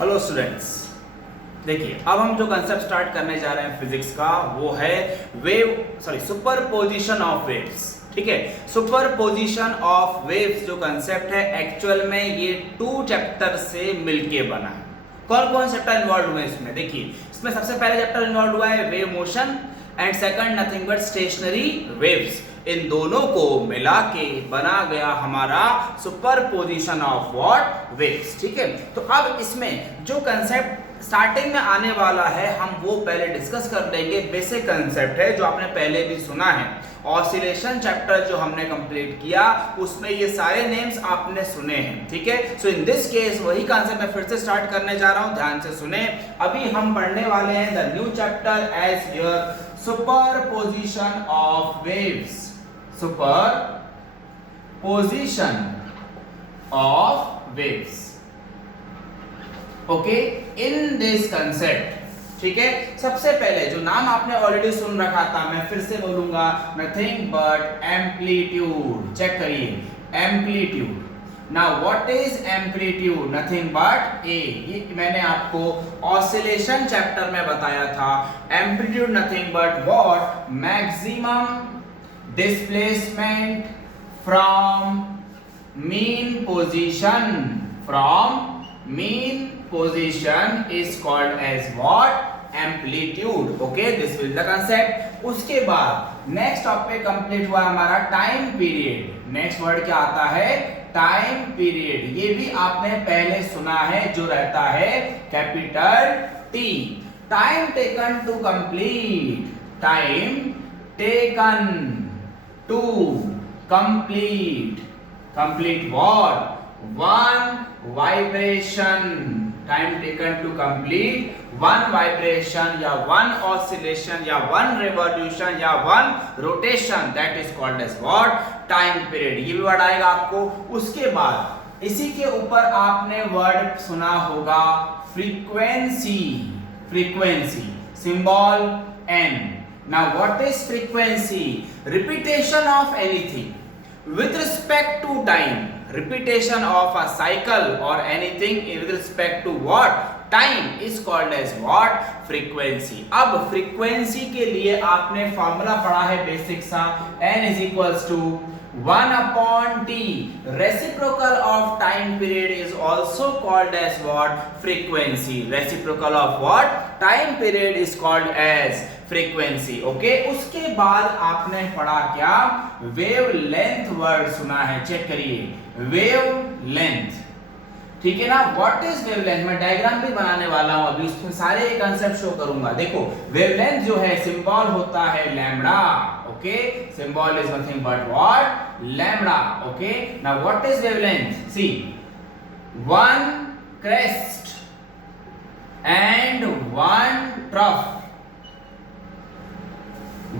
Hello students, देखिए अब हम जो कंसेप्ट स्टार्ट करने जा रहे हैं फिजिक्स का वो है सुपरपोजिशन ऑफ वेव्स। ठीक है, सुपरपोजिशन ऑफ वेव्स जो कंसेप्ट है एक्चुअल में ये 2 चैप्टर से मिलके बना है। कौन कौन चैप्टर इन्वॉल्व हुए इसमें? देखिए इसमें सबसे पहला चैप्टर इन्वॉल्व हुआ है wave motion and second nothing but stationary waves. इन दोनों को मिला के बना गया हमारा सुपरपोजिशन ऑफ व्हाट वेव्स। ठीक है, तो अब इसमें जो कंसेप्ट स्टार्टिंग में आने वाला है हम वो पहले डिस्कस कर लेंगे। बेसिक कंसेप्ट है जो आपने पहले भी सुना है। ऑसिलेशन चैप्टर जो हमने कंप्लीट किया उसमें ये सारे नेम्स आपने सुने हैं। ठीक है, सो इन दिस केस वही कंसेप्ट मैं फिर से स्टार्ट करने जा रहा हूं, ध्यान से सुने। अभी हम पढ़ने वाले हैं the new chapter as your superposition of waves. Superposition of waves. Okay, in this concept, ठीक है, सबसे पहले जो नाम आपने ऑलरेडी सुन रखा था मैं फिर से बोलूंगा, नथिंग बट एम्पलीट्यूड। चेक करिए, amplitude. Now what is amplitude? Nothing but A. ये मैंने आपको ऑसिलेशन चैप्टर में बताया था। Amplitude nothing but what? Maximum displacement from mean position. From mean position is called as what? Amplitude. Okay, this is the concept. उसके बाद next topic complete हुआ हमारा टाइम पीरियड। नेक्स्ट वर्ड क्या आता है? Time period. ये भी आपने पहले सुना है जो रहता है capital T. Time taken to complete. Time taken to complete. Complete what? One vibration. Time taken to complete one vibration या वन ऑसिलेशन या वन रिवॉल्यूशन या one rotation, that is called as what? Time period. ये भी word आएगा आपको। उसके बाद इसी के ऊपर आपने वर्ड सुना होगा frequency. Frequency, symbol N. Now what is frequency? Repetition of anything with respect to time. Repetition of a cycle or anything with respect to what? Time is called as what? Frequency. अब frequency के लिए आपने formula पढ़ा है basic सा, n is equals to 1 upon t. Reciprocal of time period is also called as what? Frequency. Reciprocal of what? Time period is called as frequency. Okay, उसके बाद आपने पढ़ा क्या? वेव लेंथ वर्ड सुना है। चेक करिए, wave length. ठीक है ना? What is wave length? मैं डायग्राम भी बनाने वाला हूं अभी, उसमें सारे कंसेप्ट शो करूंगा। देखो वेव लेंथ जो है सिंबल होता है lambda. Okay, symbol is nothing but what? Lambda. Okay, now what is wavelength? See, one crest and one trough.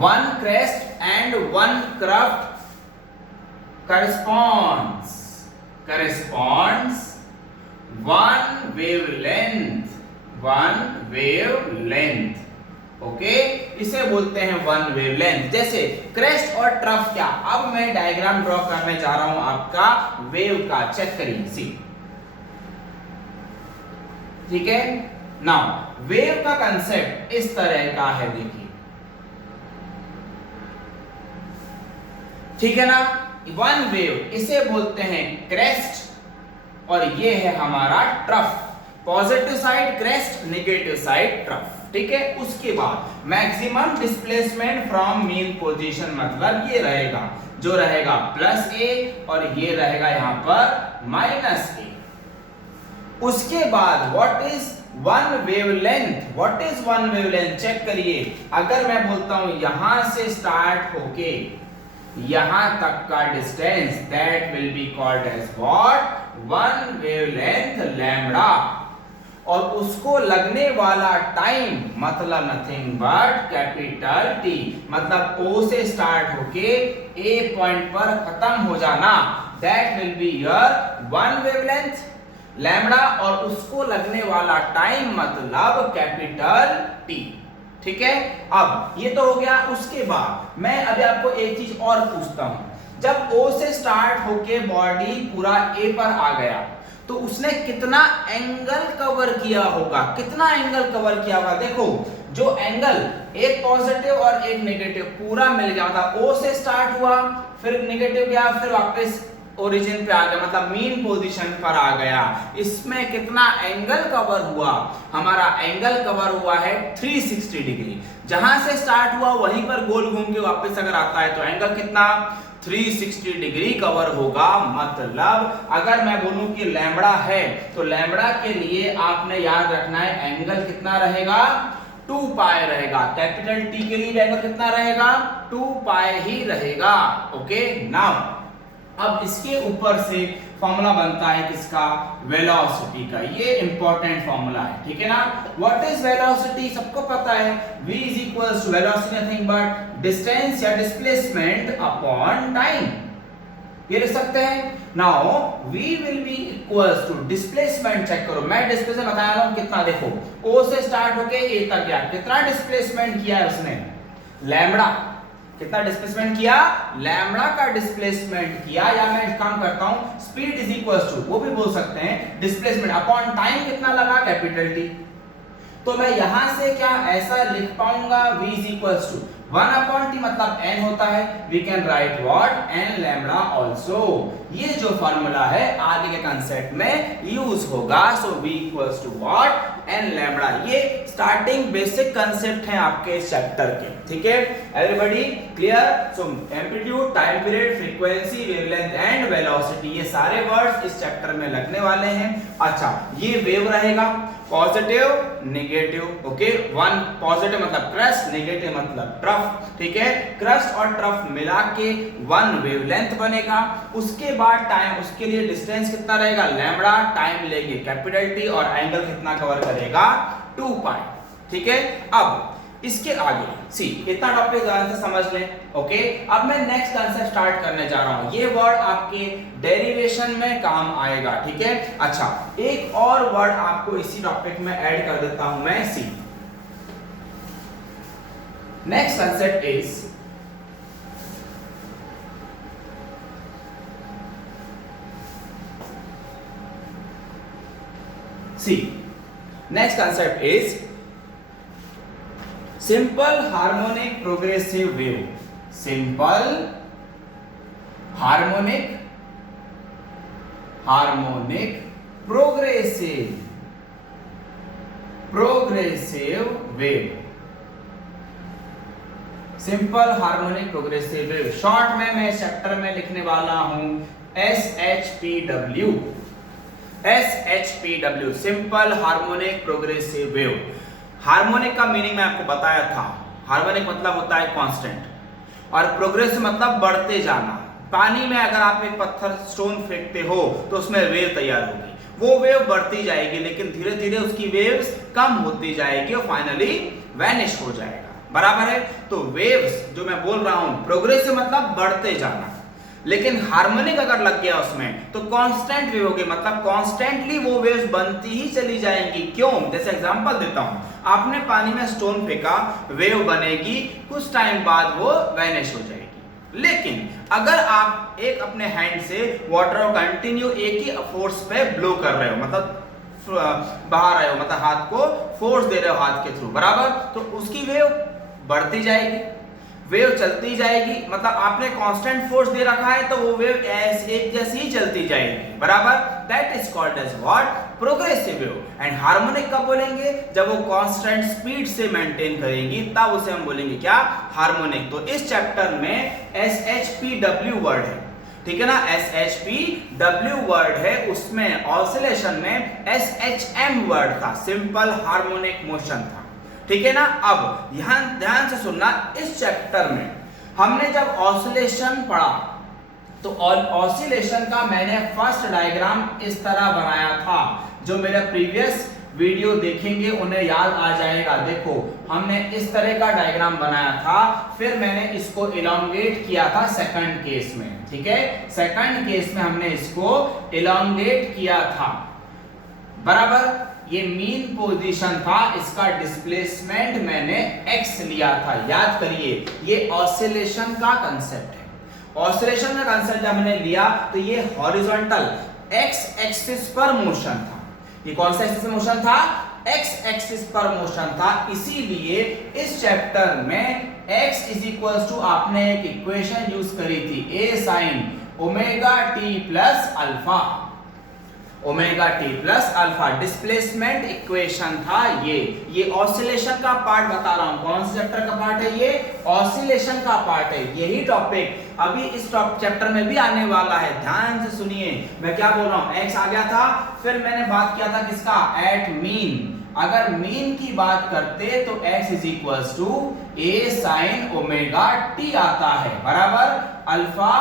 One crest and one curve corresponds one wavelength. One wavelength. Okay, इसे बोलते हैं one wavelength. जैसे crest और trough क्या? अब मैं diagram draw करने जा रहा हूं आपका वेव का। चेक करिए, सी। ठीक है, नाउ वेव का कंसेप्ट इस तरह का है, देखिए। ठीक है ना? वन वेव, इसे बोलते हैं क्रेस्ट और ये है हमारा trough. Positive side crest, negative side trough. ठीक है, उसके बाद maximum displacement from mean position, मतलब ये रहेगा, जो रहेगा प्लस ए और ये रहेगा यहां पर माइनस ए। उसके बाद what is one wavelength? What is one wavelength? Check करिए, अगर मैं बोलता हूं यहां से स्टार्ट होके यहां तक का distance, that will be called as what? One wavelength lambda. और उसको लगने वाला टाइम मतलब नथिंग बट कैपिटल टी। मतलब ओ से स्टार्ट होके ए पॉइंट पर खत्म हो जाना, that will be your one wavelength lambda. और उसको लगने वाला टाइम मतलब कैपिटल टी। ठीक है, अब ये तो हो गया। उसके बाद मैं अभी आपको एक चीज और पूछता हूं, जब O से स्टार्ट होके बॉडी पूरा A पर आ गया तो उसने कितना एंगल कवर किया होगा, कितना एंगल कवर किया होगा। देखो जो एंगल एक पॉजिटिव और एक नेगेटिव पूरा मिल गया, मतलब O से स्टार्ट हुआ, फिर नेगेटिव गया, फिर वापस ओरिजिन पे आ गया, मतलब मीन पोजीशन पर आ गया। इसमें कितना एंगल कवर हुआ, हमारा एंगल कवर हुआ है 360 डिग्री। जहां से स्टार्ट हुआ वहीं पर गोल घूम के वापस अगर आता है तो एंगल कितना 360 डिग्री कवर होगा। मतलब अगर मैं बोलूं कि लैम्बडा है तो लैम्बडा के लिए आपने याद रखना है एंगल कितना रहेगा 2 पाई रहेगा। कैपिटल टी के लिए एंगल कितना रहेगा 2 पाई ही रहेगा। ओके नाउ अब इसके ऊपर से फॉर्मूला बनता है किसका, वेलोसिटी का। ये इंपॉर्टेंट फॉर्मूला है, ठीक है ना। व्हाट इज वेलोसिटी, सबको पता है, v is equals to velocity nothing but distance या डिस्प्लेसमेंट अपॉन टाइम। ये लिख सकते हैं। Now v will be equals to displacement, check करो मैं डिस्प्लेसमेंट बता रहा हूं कितना, देखो o से स्टार्ट होके a तक गया, कितना डिस्प्लेसमेंट किया है उसने, लैम्बडा। कितना डिस्प्लेसमेंट किया, लैम्बडा का डिस्प्लेसमेंट किया। या मैं एक काम करता हूं, स्पीड इज इक्वल्स टू, वो भी बोल सकते हैं, डिस्प्लेसमेंट अपॉन टाइम कितना लगा, कैपिटल टी। तो मैं यहां से क्या ऐसा लिख पाऊंगा, v is equals to 1 upon t, मतलब n होता है, we can write what n lambda also. ये जो फार्मूला है आगे के कांसेप्ट में यूज होगा। So v equals to what n lambda. ये स्टार्टिंग बेसिक कांसेप्ट है आपके इस चैप्टर के, ठीक है everybody clear. So amplitude, time period, frequency, wavelength and velocity, ये सारे वर्ड्स इस चैप्टर में लगने वाले हैं। अच्छा ये वेव रहेगा, positive negative, okay, one positive मतलब क्रस्ट, नेगेटिव मतलब ट्रफ, ठीक है। क्रस्ट और ट्रफ मिला के वन वेवलेंथ बनेगा। उसके बाद टाइम, उसके लिए डिस्टेंस कितना रहेगा लैम्बडा, टाइम लेंगे कैपिटल टी और एंगल कितना कवर करेगा 2 पाई, ठीक है। अब इसके आगे सी इतना टॉपिक ध्यान से समझ लें, ओके। अब मैं नेक्स्ट कांसेप्ट स्टार्ट करने जा रहा हूं, ये वर्ड आपके डेरिवेशन में काम आएगा, ठीक है। अच्छा एक और वर्ड आपको इसी टॉपिक में ऐड कर देता हूं मैं, see next concept is see next concept is simple harmonic progressive wave. Simple harmonic progressive wave. Simple harmonic progressive wave short में मैं चैप्टर में लिखने वाला हूं SHPW। SHPW simple harmonic progressive wave. Harmonic का मीनिंग मैं आपको बताया था, हार्मोनिक मतलब होता है कांस्टेंट और प्रोग्रेसिव मतलब बढ़ते जाना। पानी में अगर आप एक पत्थर स्टोन फेंकते हो तो उसमें वेव तैयार होगी, वो वेव बढ़ती जाएगी लेकिन धीरे धीरे उसकी वेव्स कम होती जाएगी और फाइनली वैनिश हो जाएगा, बराबर है। तो वेव्स जो मैं बोल रहा हूं प्रोग्रेसिव मतलब बढ़ते जाना, लेकिन हार्मोनिक अगर लग गया उसमें तो कांस्टेंट वेव होगी, मतलब कांस्टेंटली वो वेव्स बनती ही चली जाएंगी। क्यों, जैसे एग्जांपल देता हूं, आपने पानी में स्टोन फेंका, वेव बनेगी, कुछ टाइम बाद वो वैनिश हो जाएगी। लेकिन अगर आप एक अपने हैंड से वाटर को कंटिन्यू एक ही फोर्स पे ब्लो कर रहे हो, मतलब बाहर आए हो, मतलब हाथ को फोर्स दे रहे हो हाथ के थ्रू, बराबर, तो उसकी वेव बढ़ती जाएगी, वेव चलती जाएगी, मतलब आपने कांस्टेंट फोर्स दे रखा है तो वो वेव एक जैसी ही चलती जाएगी, बराबर। That is called as what, progressive wave. And harmonic कब बोलेंगे, जब वो कांस्टेंट स्पीड से मेंटेन करेंगी तब उसे हम बोलेंगे क्या, हार्मोनिक। तो इस चैप्टर में SHPW वर्ड है, ठीक है ना, SHPW वर्ड है, उसमें ऑसिलेशन में SHM वर्ड था, सिंपल हार्मोनिक मोशन था, ठीक है ना। अब यहां ध्यान से सुनना, इस चैप्टर में हमने जब ऑसिलेशन पढ़ा तो ऑसिलेशन का मैंने फर्स्ट डायग्राम इस तरह बनाया था, जो मेरा प्रीवियस वीडियो देखेंगे उन्हें याद आ जाएगा। देखो हमने इस तरह का डायग्राम बनाया था, फिर मैंने इसको इलोंगेट किया था सेकंड केस में, ठीक है। सेकंड केस में हमने इसको इलोंगेट किया था, बराबर। ये मीन पोजीशन था, इसका डिस्प्लेसमेंट मैंने x लिया था, याद करिए। ये ऑसिलेशन का कांसेप्ट है। ऑसिलेशन का कांसेप्ट जब हमने लिया तो ये हॉरिजॉन्टल एक्स एक्सिस पर मोशन था। ये कौन सा एक्सिस पर मोशन था? एक्स एक्सिस पर मोशन था। इसीलिए इस चैप्टर में x इज इक्वल टू आपने एक इक्वेशन यूज करी थी, a sin omega T plus alpha, omega T plus alpha displacement equation था। ये ऑसिलेशन का पार्ट बता रहा हूं। कौन से चैप्टर का पार्ट है ये? ऑसिलेशन का पार्ट है। यही टॉपिक अभी इस चैप्टर में भी आने वाला है। ध्यान से सुनिए मैं क्या बोल रहा हूं। एक्स आ गया था, फिर मैंने बात किया था किसका? Eight mean. अगर मीन की बात करते तो x is equal to a sine omega T आता है, बराबर अल्फा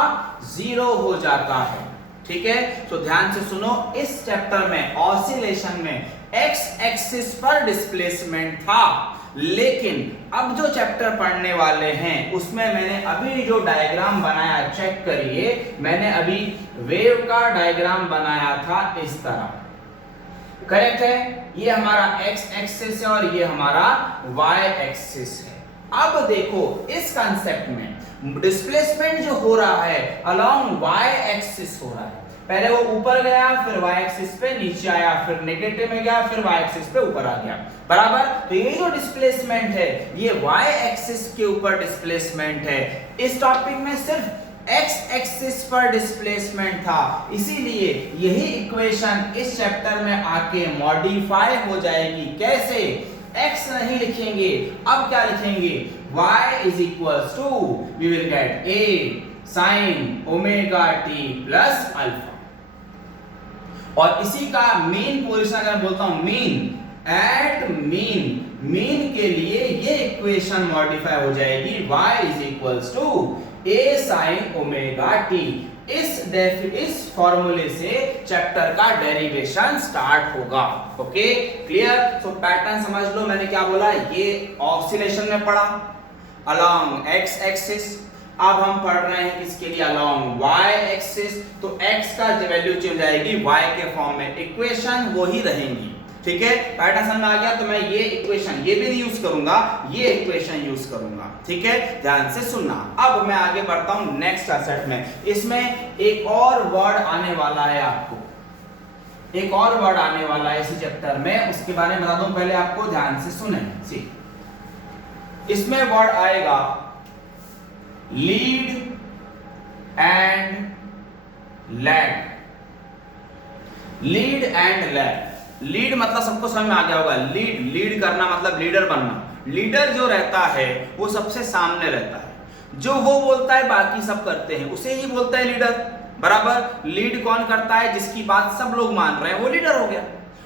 0 हो जाता है। ठीक है, तो ध्यान से सुनो। इस चैप्टर में ऑसिलेशन में x एक्सिस पर डिस्प्लेसमेंट था, लेकिन अब जो चैप्टर पढ़ने वाले हैं उसमें मैंने अभी जो डायग्राम बनाया, चेक करिए, मैंने अभी वेव का डायग्राम बनाया था इस तरह। करेक्ट है? ये हमारा x एक्सिस है और ये हमारा y एक्सिस है। अब देखो इस कंसेप्ट में डिस्प्लेसमेंट जो हो रहा है अलोंग y एक्सिस हो रहा है। पहले वो ऊपर गया, फिर y एक्सिस पे नीचे आया, फिर नेगेटिव में गया, फिर y एक्सिस पे ऊपर आ गया, बराबर। तो ये जो डिस्प्लेसमेंट है ये y एक्सिस के ऊपर डिस्प्लेसमेंट है। इस टॉपिक में सिर्फ x एक्सिस पर डिस्प्लेसमेंट था, इसीलिए यही इक्वेशन इस चैप्टर में आके मॉडिफाई हो जाएगी। कैसे? x नहीं लिखेंगे, अब क्या लिखेंगे? y is equal to we will get a sine omega T plus alpha. और इसी का मीन पोजीशन अगर बोलता हूं मीन, एट मीन के लिए ये इक्वेशन मॉडिफाई हो जाएगी। y is equal to a sine omega T. इस फॉर्मूले से चैप्टर का डेरिवेशन स्टार्ट होगा। Okay, clear? सो पैटर्न समझ लो। मैंने क्या बोला? ये ऑसिलेशन में पढ़ा अलोंग x एक्सिस। अब हम पढ़ रहे हैं किसके लिए? Along y axis. तो x का वैल्यू चेंज जाएगी y के फॉर्म में, इक्वेशन वो ही रहेंगी। ठीक है, पैटर्न समझ में आ गया? तो मैं ये इक्वेशन ये भी यूज करूंगा, ये इक्वेशन यूज करूंगा। ठीक है, ध्यान से सुनना। अब मैं आगे बढ़ता हूं नेक्स्ट सेट में। इसमें एक और वर्ड आने वाला है, आपको एक और वर्ड आने वाला है इसी चैप्टर में, उसके बारे में बता दूं पहले आपको, ध्यान से सुने। सी, इसमें वर्ड आएगा lead and lag. Lead and lag. Lead मतलब सबको समझ में आ गया होगा। लीड करना मतलब लीडर बनना। लीडर जो रहता है वो सबसे सामने रहता है, जो वो बोलता है बाकी सब करते हैं, उसे ही बोलता है लीडर, बराबर। लीड कौन करता है? जिसकी बात सब लोग मान रहे हैं, वो लीडर हो गया।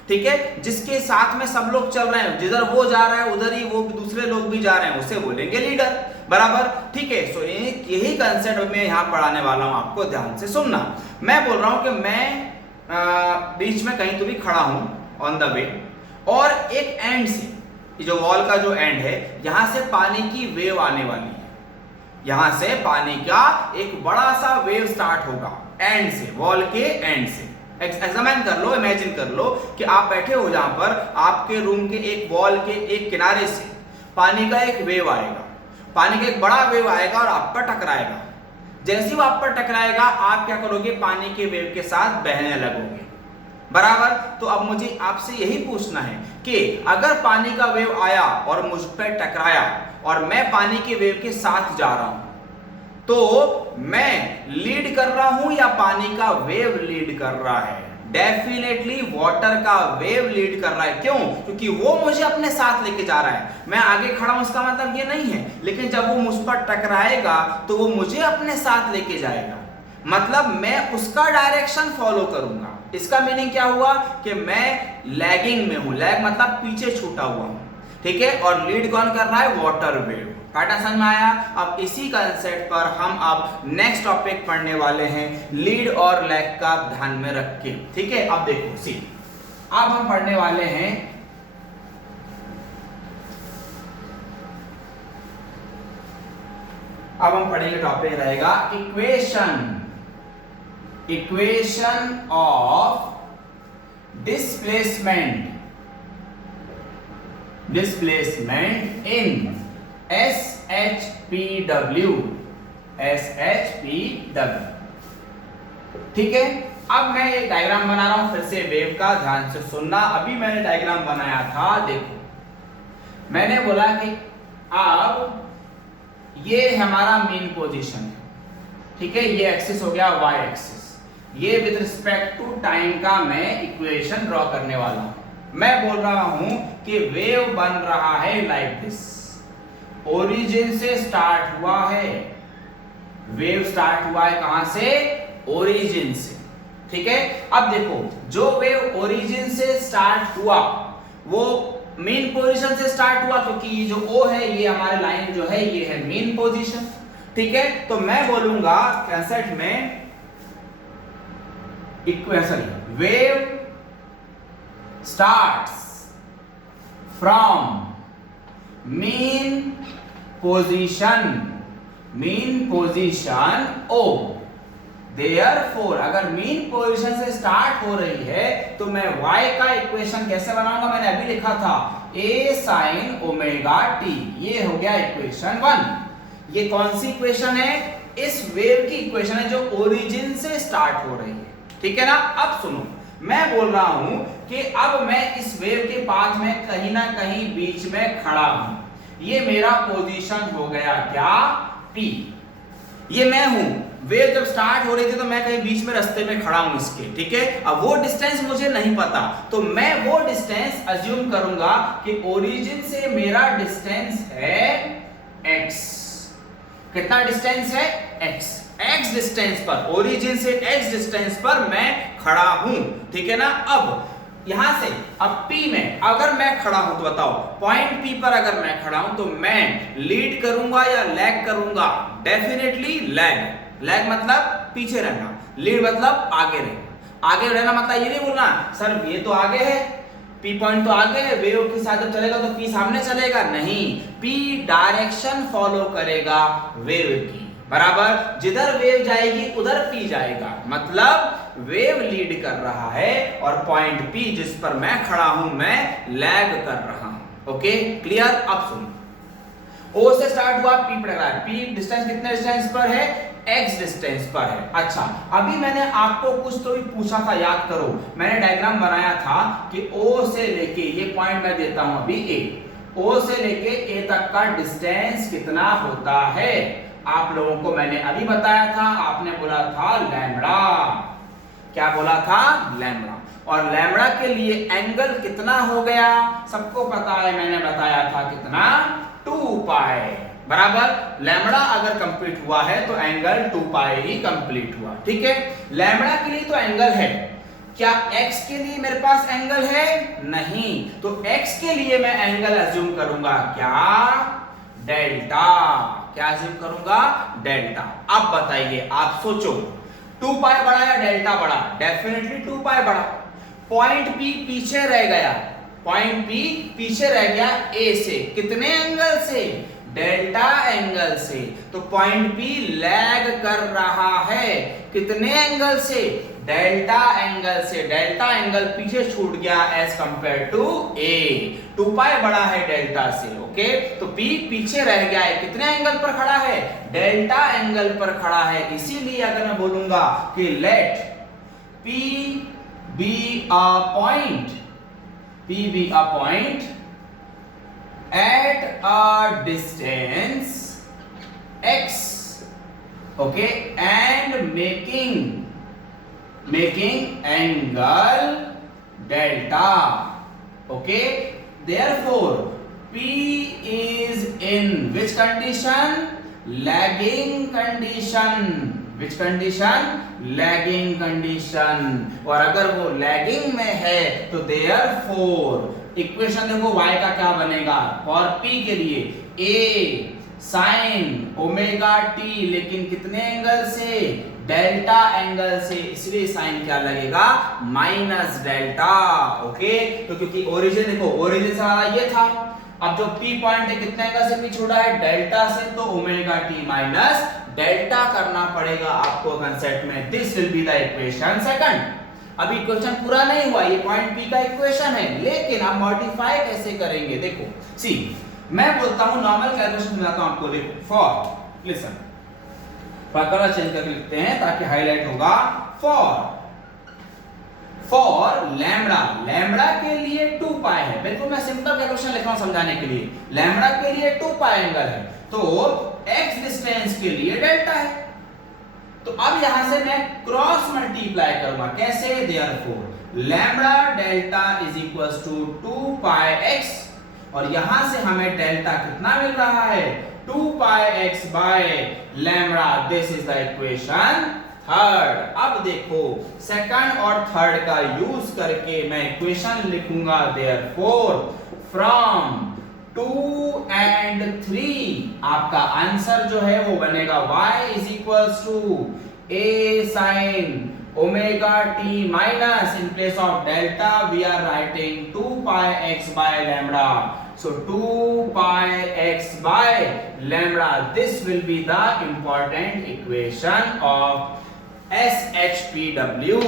ठीक है, जिसके साथ में सब लोग चल रहे हैं, जिधर वो जा रहा है उधर ही वो दूसरे लोग भी जा रहे हैं, उसे बोलेंगे लीडर, बराबर। ठीक है, सो यही कंसेप्ट मैं यहाँ पढ़ाने वाला हूँ, आपको ध्यान से सुनना। मैं बोल रहा हूँ कि मैं बीच में कहीं तो भी खड़ा हूं ऑन द वे, और एक एंड से, जो वॉल का जो एंड है, यहां से पानी की वेव आने वाली है। यहां से पानी का एक बड़ा सा वेव स्टार्ट होगा एंड से, वॉल के एंड से। एग्जामिन कर लो, इमेजिन कर लो कि आप बैठे हो जहां पर, आपके रूम के एक वॉल के एक किनारे से पानी का एक वेव आएगा, पानी का एक बड़ा वेव आएगा और आप पर टकराएगा। जैसे ही वो आप पर टकराएगा, आप क्या करोगे? पानी के वेव के साथ बहने लगोगे, बराबर। तो अब मुझे आपसे यही पूछना है कि अगर पानी का वेव आया और मुझ पर टकराया और मैं पानी के वेव के साथ जा रहा हूं, तो मैं लीड कर रहा हूं या पानी का वेव लीड कर रहा है? डेफिनेटली वाटर का वेव लीड कर रहा है। क्यों? क्योंकि वो मुझे अपने साथ लेके जा रहा है। मैं आगे खड़ा हूं इसका मतलब ये नहीं है, लेकिन जब वो मुझ पर टकराएगा तो वो मुझे अपने साथ लेके जाएगा, मतलब मैं उसका डायरेक्शन फॉलो करूंगा। इसका मीनिंग क्या हुआ? कि मैं लैगिंग में हूं। लैग मतलब पीछे छूटा हुआ हूं, ठीक है। और लीड कौन कर रहा है? Water wave. पैटर्न समझ में आया? अब इसी कंसेप्ट पर हम अब नेक्स्ट टॉपिक पढ़ने वाले हैं, लीड और लैग का ध्यान में रख के, ठीक है। अब देखो, सी, अब हम पढ़ने वाले हैं अब हम पढ़ेंगे, टॉपिक रहेगा equation of displacement in SHPW, ठीक है। अब मैं एक डायग्राम बना रहा हूं फिर से वेव का, ध्यान से सुनना। अभी मैंने डायग्राम बनाया था, देखो मैंने बोला कि अब ये हमारा मेन पोजीशन है, ठीक है, ये एक्सिस हो गया वाई एक्सिस, ये विद रिस्पेक्ट टू टाइम का मैं इक्वेशन ड्रॉ करने वाला हूं। मैं बोल रहा हूं कि वेव बन रहा है लाइक दिस, ओरिजिन से स्टार्ट हुआ है, वेव स्टार्ट हुआ है कहां से, ओरिजिन से, ठीक है। अब देखो जो वेव ओरिजिन से स्टार्ट हुआ वो मेन पोजीशन से स्टार्ट हुआ, क्योंकि ये जो O है ये हमारे लाइन जो है ये है मेन पोजीशन, ठीक है। तो मैं बोलूंगा कंसेप्ट में equation, wave starts from main position O, Therefore, अगर मेन पोजीशन से स्टार्ट हो रही है तो मैं y का इक्वेशन कैसे बनाऊंगा, मैंने अभी लिखा था a sin ओमेगा t, ये हो गया इक्वेशन 1। ये कौन सी इक्वेशन है, इस वेव की इक्वेशन है जो ओरिजिन से स्टार्ट हो रही है, ठीक है ना। अब सुनो, मैं बोल रहा हूं कि अब मैं इस वेव के पाथ में कहीं ना कहीं बीच में खड़ा हूं, ये मेरा पोजीशन हो गया क्या, P, ये मैं हूं। वेव जब स्टार्ट हो रही थी तो मैं कहीं बीच में रास्ते में खड़ा हूं इसके, ठीक है। अब वो डिस्टेंस मुझे नहीं पता, तो मैं वो डिस्टेंस अज्यूम करूंगा कि ओरिजिन से मेरा डिस्टेंस है x। कितना डिस्टेंस है, x डिस्टेंस पर, ओरिजिन से x डिस्टेंस पर मैं खड़ा हूं, ठीक है ना। अब यहां से अब P में अगर मैं खड़ा हूं तो बताओ, पॉइंट P पर अगर मैं खड़ा हूं तो मैं लीड करूंगा या लैग करूंगा, डेफिनेटली लैग। लैग मतलब पीछे रहना, लीड मतलब आगे रहना। आगे रहना मतलब ये नहीं बोलना सर ये तो आगे है, P पॉइंट तो आगे है, वेव के साथ जब चलेगा तो P सामने चलेगा, नहीं, P डायरेक्शन फॉलो करेगा वेव की, बराबर। जिधर वेव जाएगी उधर P जाएगा, मतलब वेव लीड कर रहा है और पॉइंट P जिस पर मैं खड़ा हूं मैं लैग कर रहा हूं, ओके क्लियर। अब सुनो, O से स्टार्ट हुआ, P पड़ रहा है, P डिस्टेंस कितने डिस्टेंस पर है, x डिस्टेंस पर है। अच्छा, अभी मैंने आपको कुछ तो भी पूछा था, याद करो, मैंने डायग्राम बनाया था कि O से लेके, ये पॉइंट मैं देता हूं अभी A, O से लेके A तक का डिस्टेंस कितना होता है, आप लोगों को मैंने अभी बताया था, आपने बोला था लैम्बडा, क्या बोला था, लैम्बडा। और लैम्बडा के लिए एंगल कितना हो गया, सबको पता है, मैंने बताया था कितना, 2 पाई, बराबर। लैम्बडा अगर कंप्लीट हुआ है तो एंगल 2 पाई ही कंप्लीट हुआ, ठीक है। लैम्बडा के लिए तो एंगल है, क्या x के लिए मेरे पास एंगल है, नहीं, तो x के लिए मैं एंगल अज्यूम करूंगा क्या, डेल्टा। क्या अज्यूम करूंगा, डेल्टा। अब बताइए, आप सोचो 2 पाई बड़ा या डेल्टा बड़ा, डेफिनेटली 2 पाई बड़ा। पॉइंट P पीछे रह गया, पॉइंट P पीछे रह गया A से, कितने एंगल से, डेल्टा एंगल से, तो पॉइंट P लैग कर रहा है, कितने एंगल से, डेल्टा एंगल से। डेल्टा एंगल पीछे छूट गया एज कंपेयर टू A, 2 पाई बड़ा है डेल्टा से, ओके। तो P पीछे रह गया है, कितने एंगल पर खड़ा है, डेल्टा एंगल पर खड़ा है। इसीलिए अगर मैं बोलूंगा कि late P be a point, P be a point at a distance x, okay, and making angle delta, okay. Therefore P is in which condition, lagging condition, which condition, lagging condition। और अगर वो lagging में है तो therefore equation देखो y का क्या बनेगा, फॉर P के लिए a sin ओमेगा t, लेकिन कितने एंगल से, डेल्टा एंगल से, इसलिए साइन क्या लगेगा, माइनस डेल्टा, ओके। तो क्योंकि ओरिजिन देखो, ओरिजिन से हमारा ये था, अब जो P पॉइंट है कितने एंगल से P छोड़ा है, डेल्टा से, तो ओमेगा t माइनस डेल्टा करना पड़ेगा आपको कंसेप्ट में। This will be the equation second. अभी इक्वेशन पूरा नहीं हुआ, ये पॉइंट P का इक्वेशन है, लेकिन आप मॉडिफाई कैसे करेंगे, देखो सी, मैं बोलता हूं नॉर्मल कैलकुलेशन बनाता हूं आपको, देखो फॉर, लिसन, कलर चेंज करके लिखते हैं ताकि हाईलाइट होगा, फॉर फॉर लैम्बडा, लैम्बडा के लिए 2 पाई है, बिल्कुल मैं सिंपल कैलकुलेशन लिख रहा हूं समझाने के लिए। लैम्बडा के लिए 2 पाई एंगल है, तो x डिस्टेंस के लिए डेल्टा है। तो अब यहां से मैं क्रॉस मल्टीप्लाई करूंगा, कैसे? Therefore lambda delta is equals to 2 pi x, और यहां से हमें डेल्टा कितना मिल रहा है? 2 pi x by lambda. This is the equation third. अब देखो सेकंड और थर्ड का यूज करके मैं इक्वेशन लिखूंगा, देयरफॉर फ्रॉम 2 and 3 आपका आंसर जो है वो बनेगा y is equals to a sin omega t minus in place of delta we are writing 2 pi x by lambda. So 2 pi x by lambda, this will be the important equation of SHPW.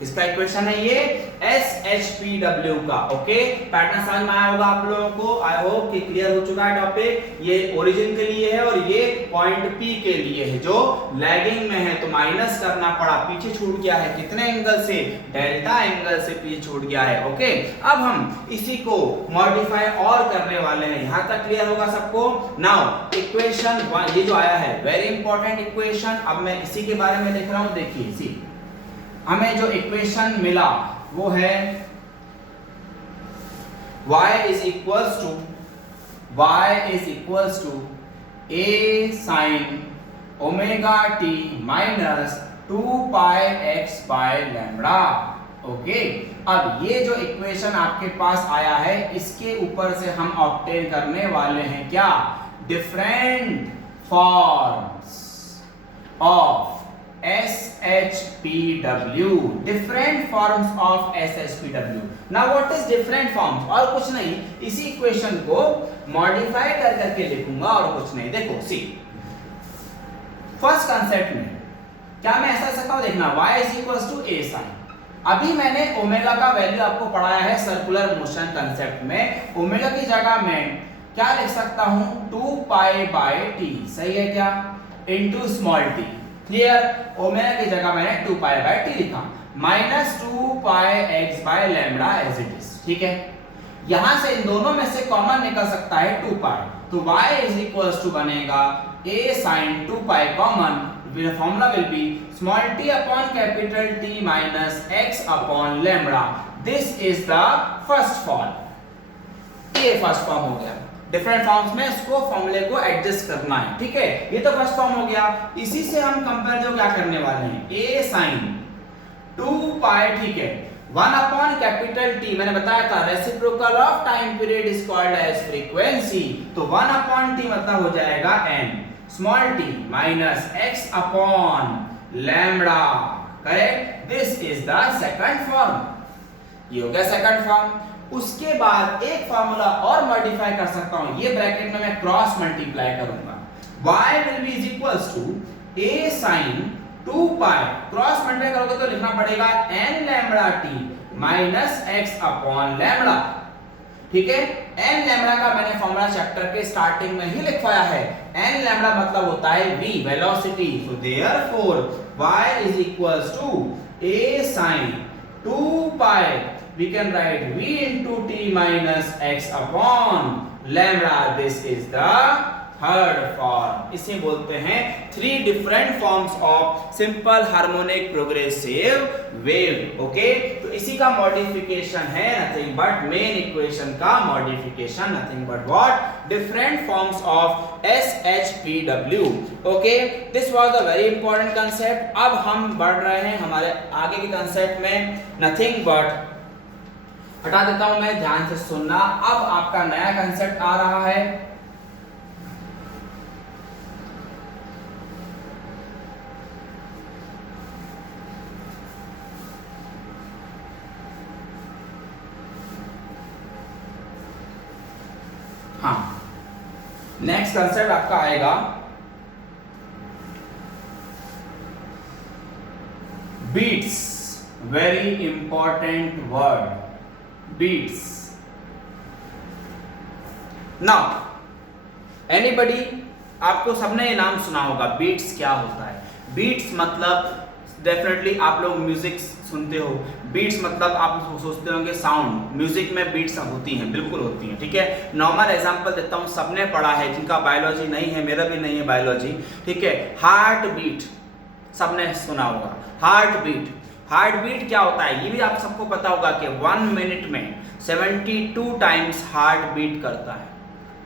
किसका equation है ये? SHPW का। Okay, pattern समझ में आया होगा आप लोगों को। आई होप कि क्लियर हो चुका है टॉपिक। ये ओरिजिन के लिए है और ये पॉइंट P के लिए है जो लैगिंग में है, तो माइनस करना पड़ा, पीछे छूट गया है। कितने एंगल से? डेल्टा एंगल से पीछे छूट गया है। ओके, अब हम इसी को मॉडिफाई और करने वाले हैं। यहां तक क्लियर होगा सबको? नाउ इक्वेशन 1 ये जो आया है वेरी इंपॉर्टेंट इक्वेशन, अब मैं इसी के बारे में लिख रहा हूं। देखिए सी हमें जो इक्वेशन मिला वो है y is equals to a sin omega t minus 2 pi x by lambda. Okay, अब ये जो इक्वेशन आपके पास आया है इसके ऊपर से हम ऑब्टेन करने वाले हैं क्या? Different forms of SHPW, different forms of SHPW. Now what is different forms? और कुछ नहीं, इसी इक्वेशन को मॉडिफाई कर करके लिखूंगा और कुछ नहीं। देखो सी फर्स्ट कंसेप्ट में क्या मैं ऐसा सकता हूं? देखना y is equals to a sin। अभी मैंने ओमेगा का वैल्यू आपको पढ़ाया है सर्कुलर मोशन कंसेप्ट में। ओमेगा की जगह मैं क्या लिख सकता हूं? 2 पाई बाय t, सही है क्या? Into small t। Clear? Omega की जगह मैंने 2 पाई बाय t लिखा, minus 2 pi x by lambda as it is. ठीक है, यहां से इन दोनों में से कॉमन निकल सकता है 2 पाई, तो y इज इक्वल्स टू बनेगा a sin 2 pi common, formula will be small t upon capital T minus x upon lambda. This is the first form. ये फर्स्ट फॉर्म हो गया। डिफरेंट फॉर्म्स में इसको फॉर्मूले को एडजस्ट करना है। ठीक है, ये तो फर्स्ट फॉर्म हो गया। इसी से हम कंपेयर जो क्या करने वाले हैं? a sin 2 पाई, ठीक है, 1 अपॉन कैपिटल T, मैंने बताया था reciprocal of time period is called as frequency, तो 1 अपॉन T मतलब हो जाएगा n small t minus x upon lambda. Correct? This is the second form. ये हो गया सेकंड फॉर्म। उसके बाद एक फार्मूला और मॉडिफाई कर सकता हूं, ये ब्रैकेट में मैं क्रॉस मल्टीप्लाई करूंगा। y will be is equals to a sin 2 pi, cross multiply करोगे तो लिखना पड़ेगा n lambda t minus x upon lambda. ठीक है, n लैम्बडा का मैंने फार्मूला चैप्टर के स्टार्टिंग में ही लिखवाया है। n लैम्बडा मतलब होता है v, velocity. So therefore y is equals to a sin 2 pi, we can write v into t minus x upon lambda. This is the third form. इसे बोलते हैं 3 different forms of simple harmonic progressive wave. Okay, तो इसी का modification है nothing but main equation का modification, nothing but what? Different forms of SHPW. Okay, this was a very important concept. अब हम बढ़ रहे हैं हमारे आगे के concept में, nothing but हटा देता हूं मैं, ध्यान से सुनना। अब आपका नया कंसेप्ट आ रहा है हाँ, नेक्स्ट कंसेप्ट आपका आएगा beats. Very important word, beats. Now anybody, आपको सबने ये नाम सुना होगा, बीट्स क्या होता है? बीट्स मतलब डेफिनेटली आप लोग म्यूजिक सुनते हो। बीट्स मतलब आप सोचते होंगे साउंड, म्यूजिक में बीट्स होती हैं, बिल्कुल होती हैं, ठीक है। नॉर्मल एग्जांपल देता हूँ, सबने पढ़ा है, जिनका बायोलॉजी नहीं है, मेरा भी नहीं है बायोलॉजी, ठीक है। हार्ट बीट सबने सुना होगा, हार्ट बीट। हार्ट बीट क्या होता है ये भी आप सबको पता होगा कि 1 मिनट में 72 टाइम्स हार्ट बीट करता है,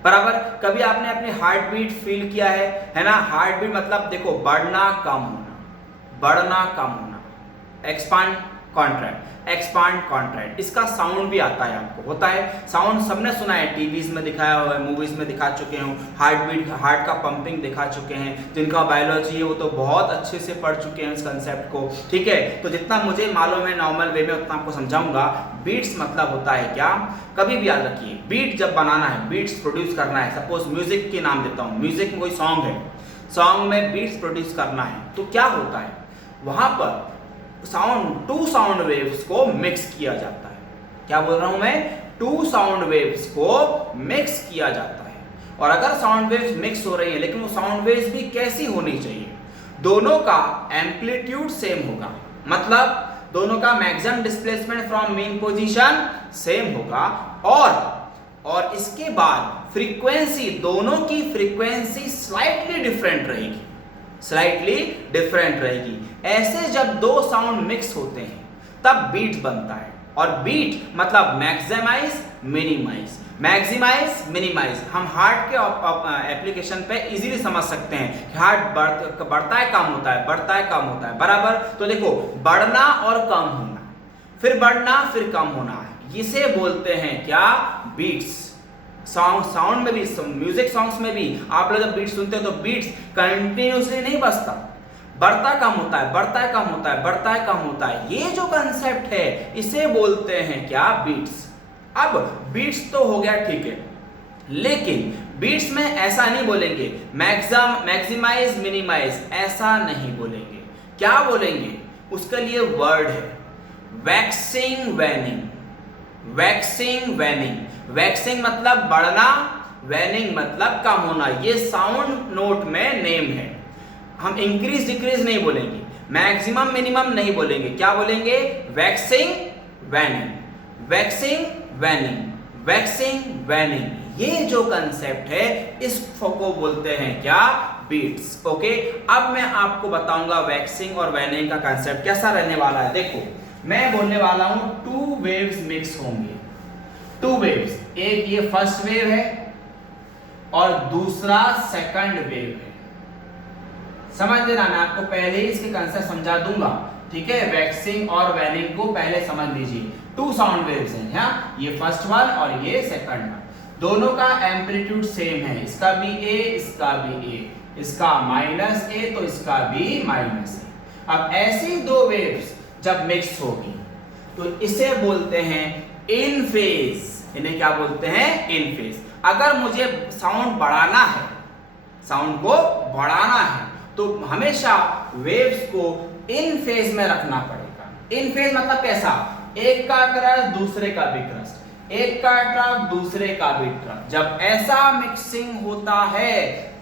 बराबर। कभी आपने अपनी हार्ट बीट फील किया है ना। हार्ट बीट मतलब देखो, बढ़ना कम होना, बढ़ना कम होना, एक्सपांड कॉन्ट्रैक्ट, एक्सपांड कॉन्ट्रैक्ट। इसका साउंड भी आता है, आपको होता है साउंड, सबने सुना है, टीवीज में दिखाया हुआ है, मूवीज में दिखा चुके हो, हार्ट बीट, हार्ट का पंपिंग दिखा चुके हैं। जिनका बायोलॉजी है वो तो बहुत अच्छे से पढ़ चुके हैं इस कंसेप्ट को, ठीक है। तो जितना मुझे मालूम है नॉर्मल वे में उतना आपको समझाऊंगा। बीट्स मतलब होता है क्या, कभी भी याद रखिए, बीट जब बनाना है, बीट्स प्रोड्यूस करना है, सपोज म्यूजिक के नाम देता हूँ, म्यूजिक में कोई सॉन्ग है, सॉन्ग में बीट्स प्रोड्यूस करना है, तो क्या होता है वहां पर साउंड, 2 साउंड वेव्स को मिक्स किया जाता है। क्या बोल रहा हूं मैं, 2 साउंड वेव्स को मिक्स किया जाता है। और अगर साउंड वेव्स मिक्स हो रही है, लेकिन वो साउंड वेव्स भी कैसी होनी चाहिए, दोनों का एम्पलीट्यूड सेम होगा, मतलब दोनों का maximum displacement from main position same होगा, और इसके बाद फ्रीक्वेंसी, दोनों की फ्रीक्वेंसी स्लाइटली डिफरेंट रहेगी, स्लाइटली डिफरेंट रहेगी। ऐसे जब 2 साउंड मिक्स होते हैं तब बीट बनता है। और बीट मतलब मैक्सिमाइज मिनिमाइज, मैक्सिमाइज मिनिमाइज। हम हार्ट के एप्लीकेशन पे इजीली समझ सकते हैं कि हार्ट बढ़ता है कम होता है, बढ़ता है कम होता है, बराबर। तो देखो, बढ़ना और कम होना, फिर बढ़ना फिर कम होना, इसे बोलते हैं क्या, बीट्स। साउंड में भी, म्यूजिक सॉन्ग्स में भी आप लोग जब बीट सुनते हो तो बीट्स कंटिन्यूसली नहीं बजता, बढ़ता कम होता है, बढ़ता है कम होता है, बढ़ता है कम होता है। ये जो कंसेप्ट है इसे बोलते हैं क्या, बीट्स। अब बीट्स तो हो गया, ठीक है, लेकिन बीट्स में ऐसा नहीं बोलेंगे मैक्सिमाइज मिनिमाइज, ऐसा नहीं बोलेंगे। क्या बोलेंगे, उसके लिए वर्ड है waxing waning. Waxing waning, waxing मतलब बढ़ना, वैनिंग मतलब कम होना। ये साउंड नोट में नेम है। हम इंक्रीज डिक्रीज नहीं बोलेंगे, मैक्सिमम मिनिमम नहीं बोलेंगे, क्या बोलेंगे, waxing waning, waxing waning, waxing waning. ये जो कंसेप्ट है इसको बोलते हैं क्या, बीट्स। ओके, अब मैं आपको बताऊंगा वैक्सिंग और वैनिंग का कंसेप्ट कैसा रहने वाला है। देखो, मैं बोलने वाला हूं 2 वेव्स मिक्स होंगे, 2 वेव्स, एक ये फर्स्ट वेव है और दूसरा सेकंड वेव है। समझ लेना, मैं आपको पहले ही इसके कंसेप्ट समझा दूंगा, ठीक है। वैक्सिंग और वैनिंग को पहले समझ लीजिए। 2 साउंड वेव्स हैं, हाँ, ये फर्स्ट वन और ये सेकंड वन, दोनों का एम्पलीट्यूड सेम है, इसका भी ए, इसका भी ए, इसका -a तो इसका भी -a। अब ऐसी 2 वेव्स जब मिक्स होगी तो इसे बोलते हैं इन फेज। इन्हें क्या बोलते हैं, इन फेज। अगर मुझे साउंड बढ़ाना है, साउंड को बढ़ाना है, तो हमेशा वेव्स को इन फेज में रखना पड़ेगा। इन फेज मतलब कैसा, एक का क्रस्ट दूसरे का भी क्रस्ट, एक का ट्रफ दूसरे का भी ट्रफ। जब ऐसा मिक्सिंग होता है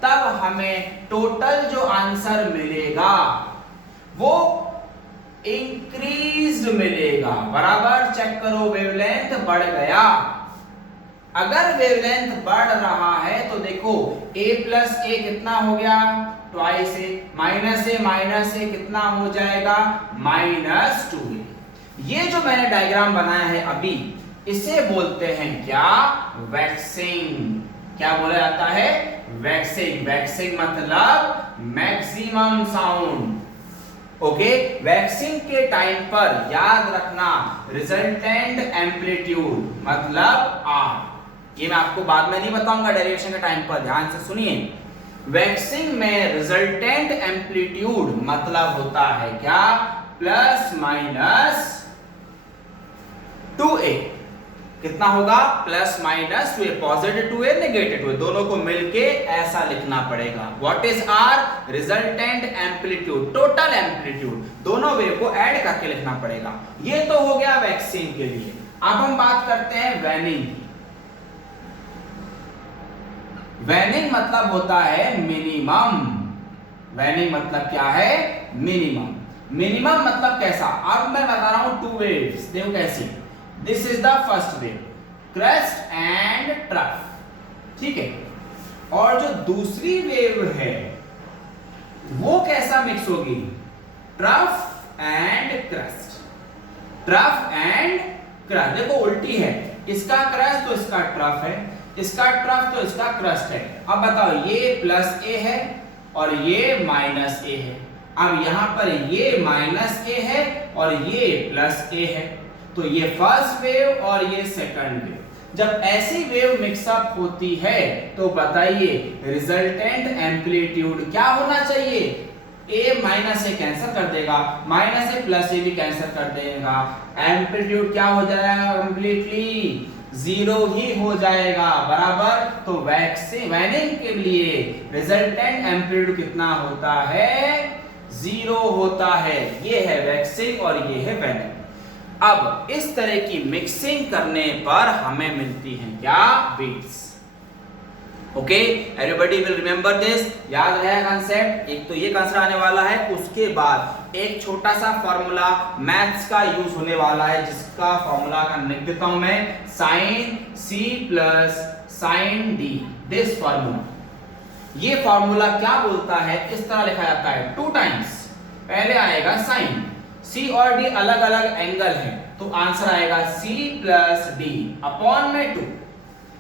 तब हमें टोटल जो आंसर मिलेगा वो इंक्रीज्ड मिलेगा, बराबर। चेक करो, वेवलेंथ बढ़ गया। अगर वेवलेंथ बढ़ रहा है तो देखो a प्लस a कितना हो गया, ट्वाइस a, माइनस a कितना हो जाएगा, -2a। ये जो मैंने डायग्राम बनाया है अभी, इसे बोलते हैं क्या, वैक्सिंग। क्या बोला जाता है, वैक्सिंग। वैक्सिंग मतलब मैक्सिमम साउंड। ओके, वैक्सिंग के टाइम पर याद रखना रिजल्टेंट एम्पलीट्यूड मतलब R। ये मैं आपको बाद में नहीं बताऊंगा डेरिवेशन के टाइम पर, ध्यान से सुनिए। वैक्सिंग में रिजल्टेंट एम्पलीट्यूड मतलब होता है क्या, ±2a। कितना होगा, ±2a, positive 2a, negative 2a, दोनों को मिलके ऐसा लिखना पड़ेगा। What is R, resultant amplitude, total amplitude, दोनों वेव को ऐड करके लिखना पड़ेगा। ये तो हो गया वैक्सिंग के लिए। अब हम बात करते हैं वैनिंग की। वैनिंग मतलब होता है मिनिमम। वैनिंग मतलब क्या है, मिनिमम। मिनिमम मतलब कैसा, अब मैं बता रहा हूं टू वेव्स, देखो कैसी। This is the first wave, crest and trough, ठीक है। और जो दूसरी वेव है वो कैसा मिक्स होगी, trough and crest, trough and crust. देखो उल्टी है, इसका क्रस्ट तो इसका ट्रफ है, इसका ट्रफ तो इसका क्रस्ट है। अब बताओ ये प्लस ए है और ये माइनस ए है। अब यहां पर ये माइनस ए है और ये प्लस ए है, तो ये फर्स्ट वेव और ये सेकंड वेव। जब ऐसी वेव मिक्सअप होती है तो बताइए रिजल्टेंट एम्पलीट्यूड क्या होना चाहिए, ए माइनस ए कैंसिल कर देगा, माइनस ए प्लस ए भी कैंसिल कर देगा, एम्पलीट्यूड क्या हो जाएगा, कंप्लीटली जीरो ही हो जाएगा, बराबर। तो वैनिंग के लिए रिजल्टेंट एम्पलीट्यूड कितना होता है, जीरो होता है। ये है वैक्सिंग और ये है वैनिंग। अब इस तरह की मिक्सिंग करने पर हमें मिलती हैं क्या, beats. Okay, everybody will remember this, याद रहेगा कंसेप्ट। एक तो ये कंसेप्ट आने वाला है, उसके बाद एक छोटा सा फॉर्मूला मैथ्स का यूज होने वाला है, जिसका फॉर्मूला का लिख देता हूं मैं, sine C plus sine D, this formula. ये फॉर्मूला क्या बोलता है, इस तरह लिखा जाता है, टू टाइम्स पहले आएगा साइन, सी और डी अलग अलग एंगल है, तो आंसर आएगा सी प्लस डी अपॉन में 2।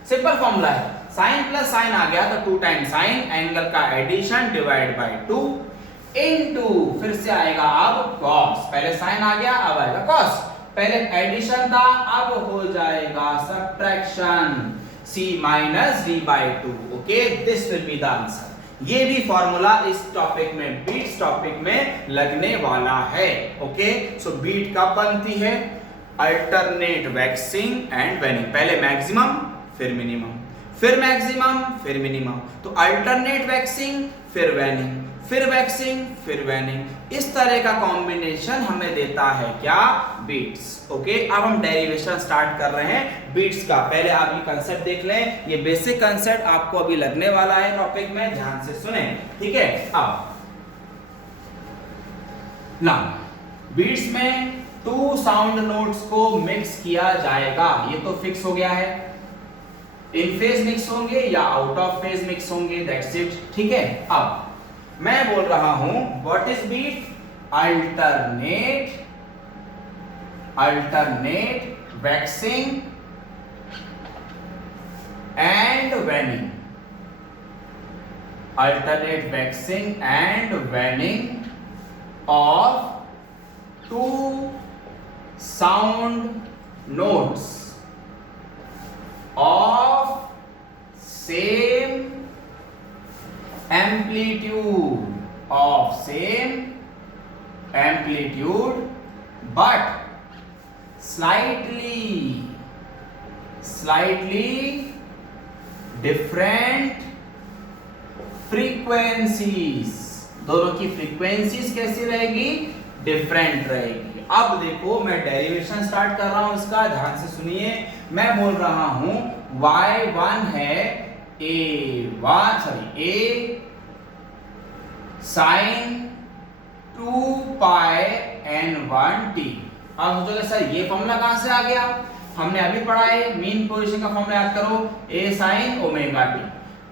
सिंपल फॉर्मूला है, साइन प्लस साइन आ गया तो 2 टाइम्स साइन, एंगल का एडिशन डिवाइड बाय 2 इनटू, फिर से आएगा अब कॉस, पहले साइन आ गया अब आएगा कॉस, पहले एडिशन था अब हो जाएगा subtraction, c minus d by 2। Okay, this will be the answer. ये भी फॉर्मूला इस टॉपिक में, बीट्स टॉपिक में लगने वाला है। ओके, सो बीट कब बनती है, अल्टरनेट वैक्सिंग एंड वेनिंग, पहले मैक्सिमम फिर मिनिमम, फिर मैक्सिमम फिर मिनिमम, तो अल्टरनेट वैक्सिंग फिर वेनिंग, फिर वैक्सिंग फिर वेनिंग, इस तरह का कॉम्बिनेशन हमें देता है क्या, बीट्स। ओके, अब हम डेरिवेशन स्टार्ट कर रहे हैं बीट्स का। पहले आप ये कंसेप्ट देख लें, ये बेसिक कंसेप्ट आपको अभी लगने वाला है टॉपिक में, ध्यान से सुने, ठीक है। अब ना बीट्स में 2 साउंड नोट्स को मिक्स किया जाएगा, ये तो फिक्स हो गया है, इन फेज मिक्स होंगे या आउट ऑफ फेज मिक्स होंगे, दैट्स इट, ठीक है। अब मैं बोल रहा हूं what is beat, alternate waxing and waning, alternate waxing and waning of 2 sound notes of same amplitude, but slightly different frequencies। दोनों की फ्रीक्वेंसीज कैसी रहेगी, डिफरेंट रहेगी। अब देखो मैं डेरिवेशन स्टार्ट कर रहा हूं इसका, ध्यान से सुनिए। मैं बोल रहा हूं y1 है a sin 2 पाई n1t। अब सोचोगे सर ये फॉर्मूला कहां से आ गया, हमने अभी पढ़ा है, मीन पोजीशन का फॉर्मूला याद करो, a sin ओमेगा t।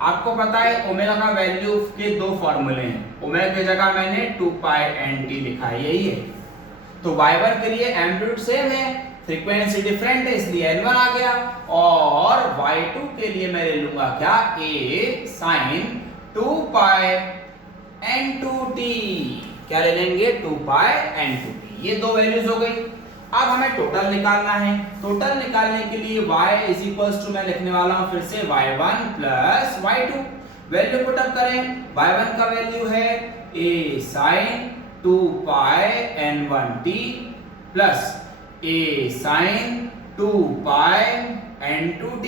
आपको पता है ओमेगा का वैल्यू के 2 फॉर्मूले हैं, ओमेगा की जगह मैंने 2 पाई nt लिखा है, यही है। तो y1 के लिए एम्पलीट्यूड सेम है, फ्रीक्वेंसी डिफरेंट है, इसलिए n1 आ गया, और y2 के लिए मैं ले लूंगा क्या, a sin 2 पाई n2t, क्या ले लेंगे, 2 पाई n2t। ये 2 वैल्यूज हो गई। अब हमें टोटल निकालना है, टोटल निकालने के लिए y इज इक्वल्स टू मैं लिखने वाला हूं फिर से y1 plus y2, value put up करें, y1 का वैल्यू है a sin 2 pi n1t plus a sin 2 pi n2t,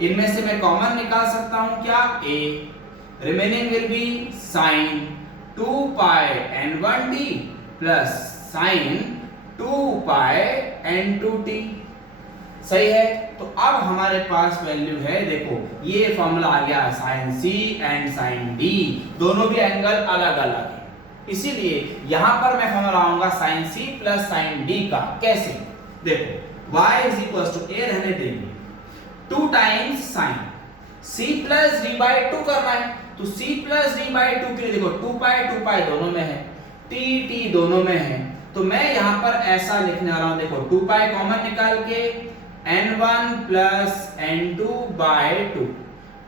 इनमें से मैं कॉमन निकाल सकता हूं क्या, a, remaining will be sin 2 pi n1t plus sin 2 pi n2t। सही है, तो अब हमारे पास वैल्यू है, देखो ये फॉर्मूला आ गया sin c and sin d, दोनों भी एंगल अलग अलग है, इसीलिए यहां पर मैं फॉर्मूला लाऊंगा sin c plus sin d का। कैसे? देखो y is equal to a रहने देंगे 2 times sin c plus d by 2 करना है, तो c प्लस d बाई 2 के लिए देखो 2 पाई दोनों में है, t दोनों में है, तो मैं यहां पर ऐसा लिखने वाला हूं, देखो 2 पाई कॉमन निकाल के n1 plus n2 by 2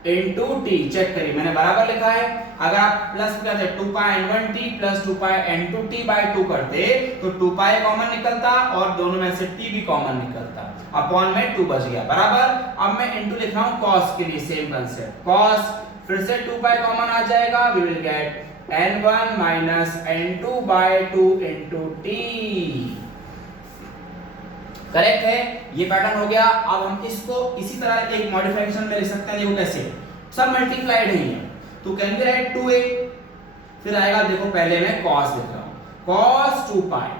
into t। Check करिए मैंने बराबर लिखा है। अगर आप प्लस करते 2 पाई n1t plus 2 pi n2t by 2 करते तो 2 पाई कॉमन निकलता और दोनों में से t भी कॉमन निकलता, अपॉन में 2 बच गया बराबर। अब मैं इनटू लिख रहा हूं cos के लिए, सेम कंसेप्ट cos, फिर से 2 पाई कॉमन आ जाएगा, we will get n1 minus n2 by 2 into t। Correct है, ये पैटर्न हो गया। अब हम इसको इसी तरह एक मॉडिफिकेशन में लिख सकते हैं, देखो कैसे, सब मल्टीप्लाइड ही है, तो कैन बी राइट 2a, फिर आएगा देखो पहले मैं cos लिख रहा हूं, cos 2 pi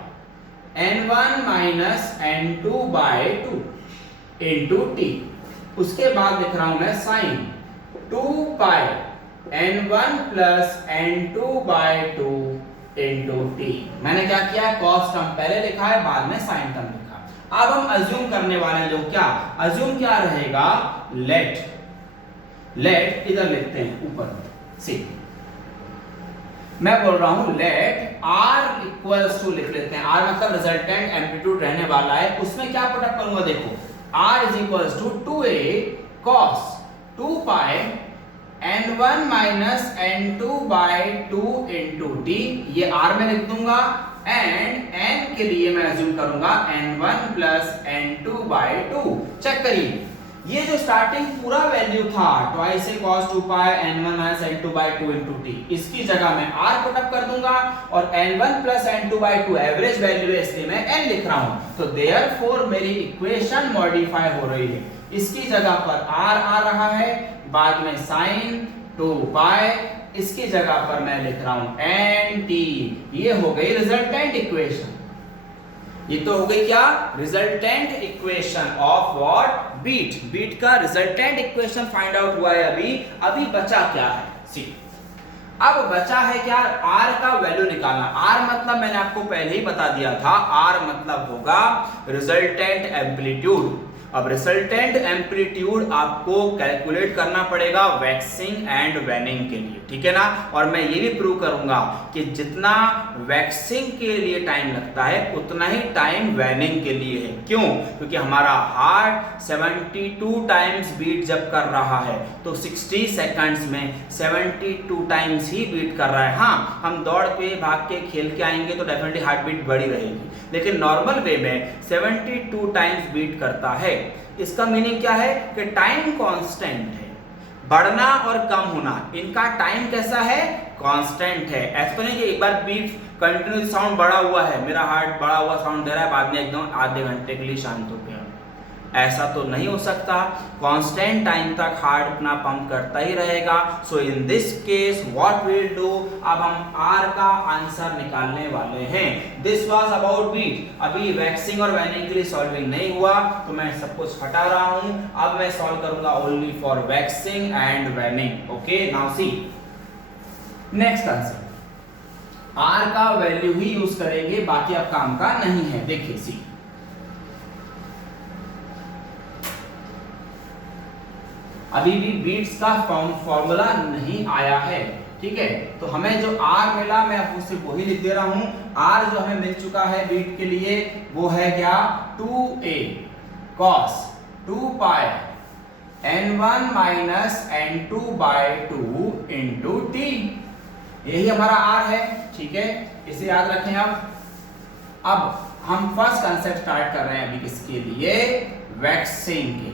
n1 minus n2 by 2 into t। उसके बाद लिख रहा हूं मैं sin 2 pi n1 plus n2 by 2 into t। मैंने क्या किया, cos टर्म पहले लिखा है, बाद में sin टर्म लिखा। अब हम अज्यूम करने वाले हैं, जो क्या अज्यूम क्या रहेगा, लेट इधर लिखते हैं ऊपर सी, मैं बोल रहा हूं लेट r इक्वल्स टू लिख लेते हैं, r मतलब रिजल्टेंट एम्पलीट्यूड रहने वाला है, उसमें क्या पुटअप करूंगा, देखो r is equals to 2a cos 2 pi n1 minus n2 by 2 into t, ये r में लिख दूंगा, एंड n के लिए मैं अज्यूम करूंगा n1 plus n2 by 2। Check करिए, ये जो स्टार्टिंग पूरा वैल्यू था twice cos 2 pi n1 minus n2 by 2 into t, इसकी जगह मैं r पुटअप कर दूंगा और n1 plus n2 by 2 average value है, इसलिए मैं n लिख रहा हूं, तो देयरफॉर मेरी इक्वेशन मॉडिफाई हो रही है, इसकी जगह पर r आ रहा है, बाद में sin 2 पाई, इसकी जगह पर मैं लिख रहा हूं nt। ये हो गई रिजल्टेंट इक्वेशन, ये तो हो गई क्या, resultant equation of what, beat का रिजल्टेंट इक्वेशन फाइंड आउट हुआ है। अभी बचा क्या है, सी, अब बचा है क्या, r का वैल्यू निकालना। r मतलब मैंने आपको पहले ही बता दिया था, r मतलब होगा रिजल्टेंट एम्पलीट्यूड। अब रिजल्टेंट एम्पलीट्यूड आपको कैलकुलेट करना पड़ेगा वैक्सिंग एंड वैनिंग के लिए, ठीक है ना। और मैं ये भी प्रूव करूंगा कि जितना वैक्सिंग के लिए टाइम लगता है उतना ही टाइम वैनिंग के लिए है। क्यों? क्योंकि हमारा हार्ट 72 टाइम्स बीट जब कर रहा है तो 60 सेकंड्स में 72 टाइम्स ही बीट कर रहा है। हाँ, हम दौड़ के भाग के खेल के आएंगे तो डेफिनेटली हार्ट बीट बढ़ी रहेगी, लेकिन नॉर्मल वे में 72 टाइम्स बीट करता है। इसका मीनिंग क्या है कि टाइम कांस्टेंट है, बढ़ना और कम होना, इनका टाइम कैसा है, कांस्टेंट है। ऐसा नहीं कि एक बार बीट कंटिन्यूस साउंड बढ़ा हुआ है, मेरा हार्ट बढ़ा हुआ साउंड दे रहा है, बाद में एकदम आधे घंटे के लिए शांत हो गया, ऐसा तो नहीं हो सकता। कांस्टेंट टाइम तक हार्ट अपना पंप करता ही रहेगा। So in this case what we will do, अब हम आर का आंसर निकालने वाले हैं। This was about beat. अभी वैक्सिंग और वैनिंग के लिए सॉल्विंग नहीं हुआ तो मैं सब कुछ हटा रहा हूं, अब मैं सॉल्व करूंगा only for waxing and waning. Okay, now see next answer, R का वैल्यू ही यूज करेंगे, बाकी अब काम का नहीं है। देखिए सी, अभी भी बीट्स का फॉर्मूला नहीं आया है, ठीक है, तो हमें जो R मिला मैं आपको सिर्फ वही लिख दे रहा हूं। R जो हमें मिल चुका है बीट के लिए वो है क्या, 2a cos 2 pi n1 minus n2 by 2 into t, यही हमारा R है, ठीक है, इसे याद रखें। अब हम फर्स्ट कंसेप्ट स्टार्ट कर रहे हैं अभी किसके लिए, वैक्सिंग के लिए।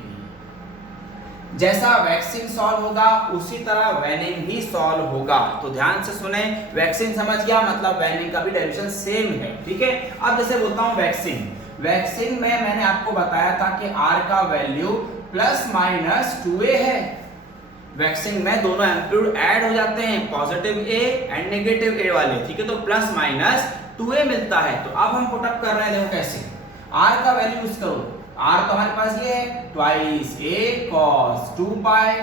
जैसा वैक्सिंग सॉल्व होगा उसी तरह वैनिंग भी सॉल्व होगा, तो ध्यान से सुने। वैक्सिंग समझ गया, मतलब वैनिंग का भी डेरिवेशन सेम है, ठीक है। अब जैसे बोलता हूं वैक्सिंग में मैंने आपको बताया था कि R का वैल्यू प्लस माइनस 2a है। वैक्सिंग में दोनों एम्पलीट्यूड ऐड हो जाते हैं, positive a and negative a वाले, ठीक है, तो प्लस माइनस 2a मिलता है। तो अब हम पुटअप कर रहे हैं, देखो कैसे, R का वैल्यू यूज करो, R तो हमारे पास ये है twice a cos 2 pi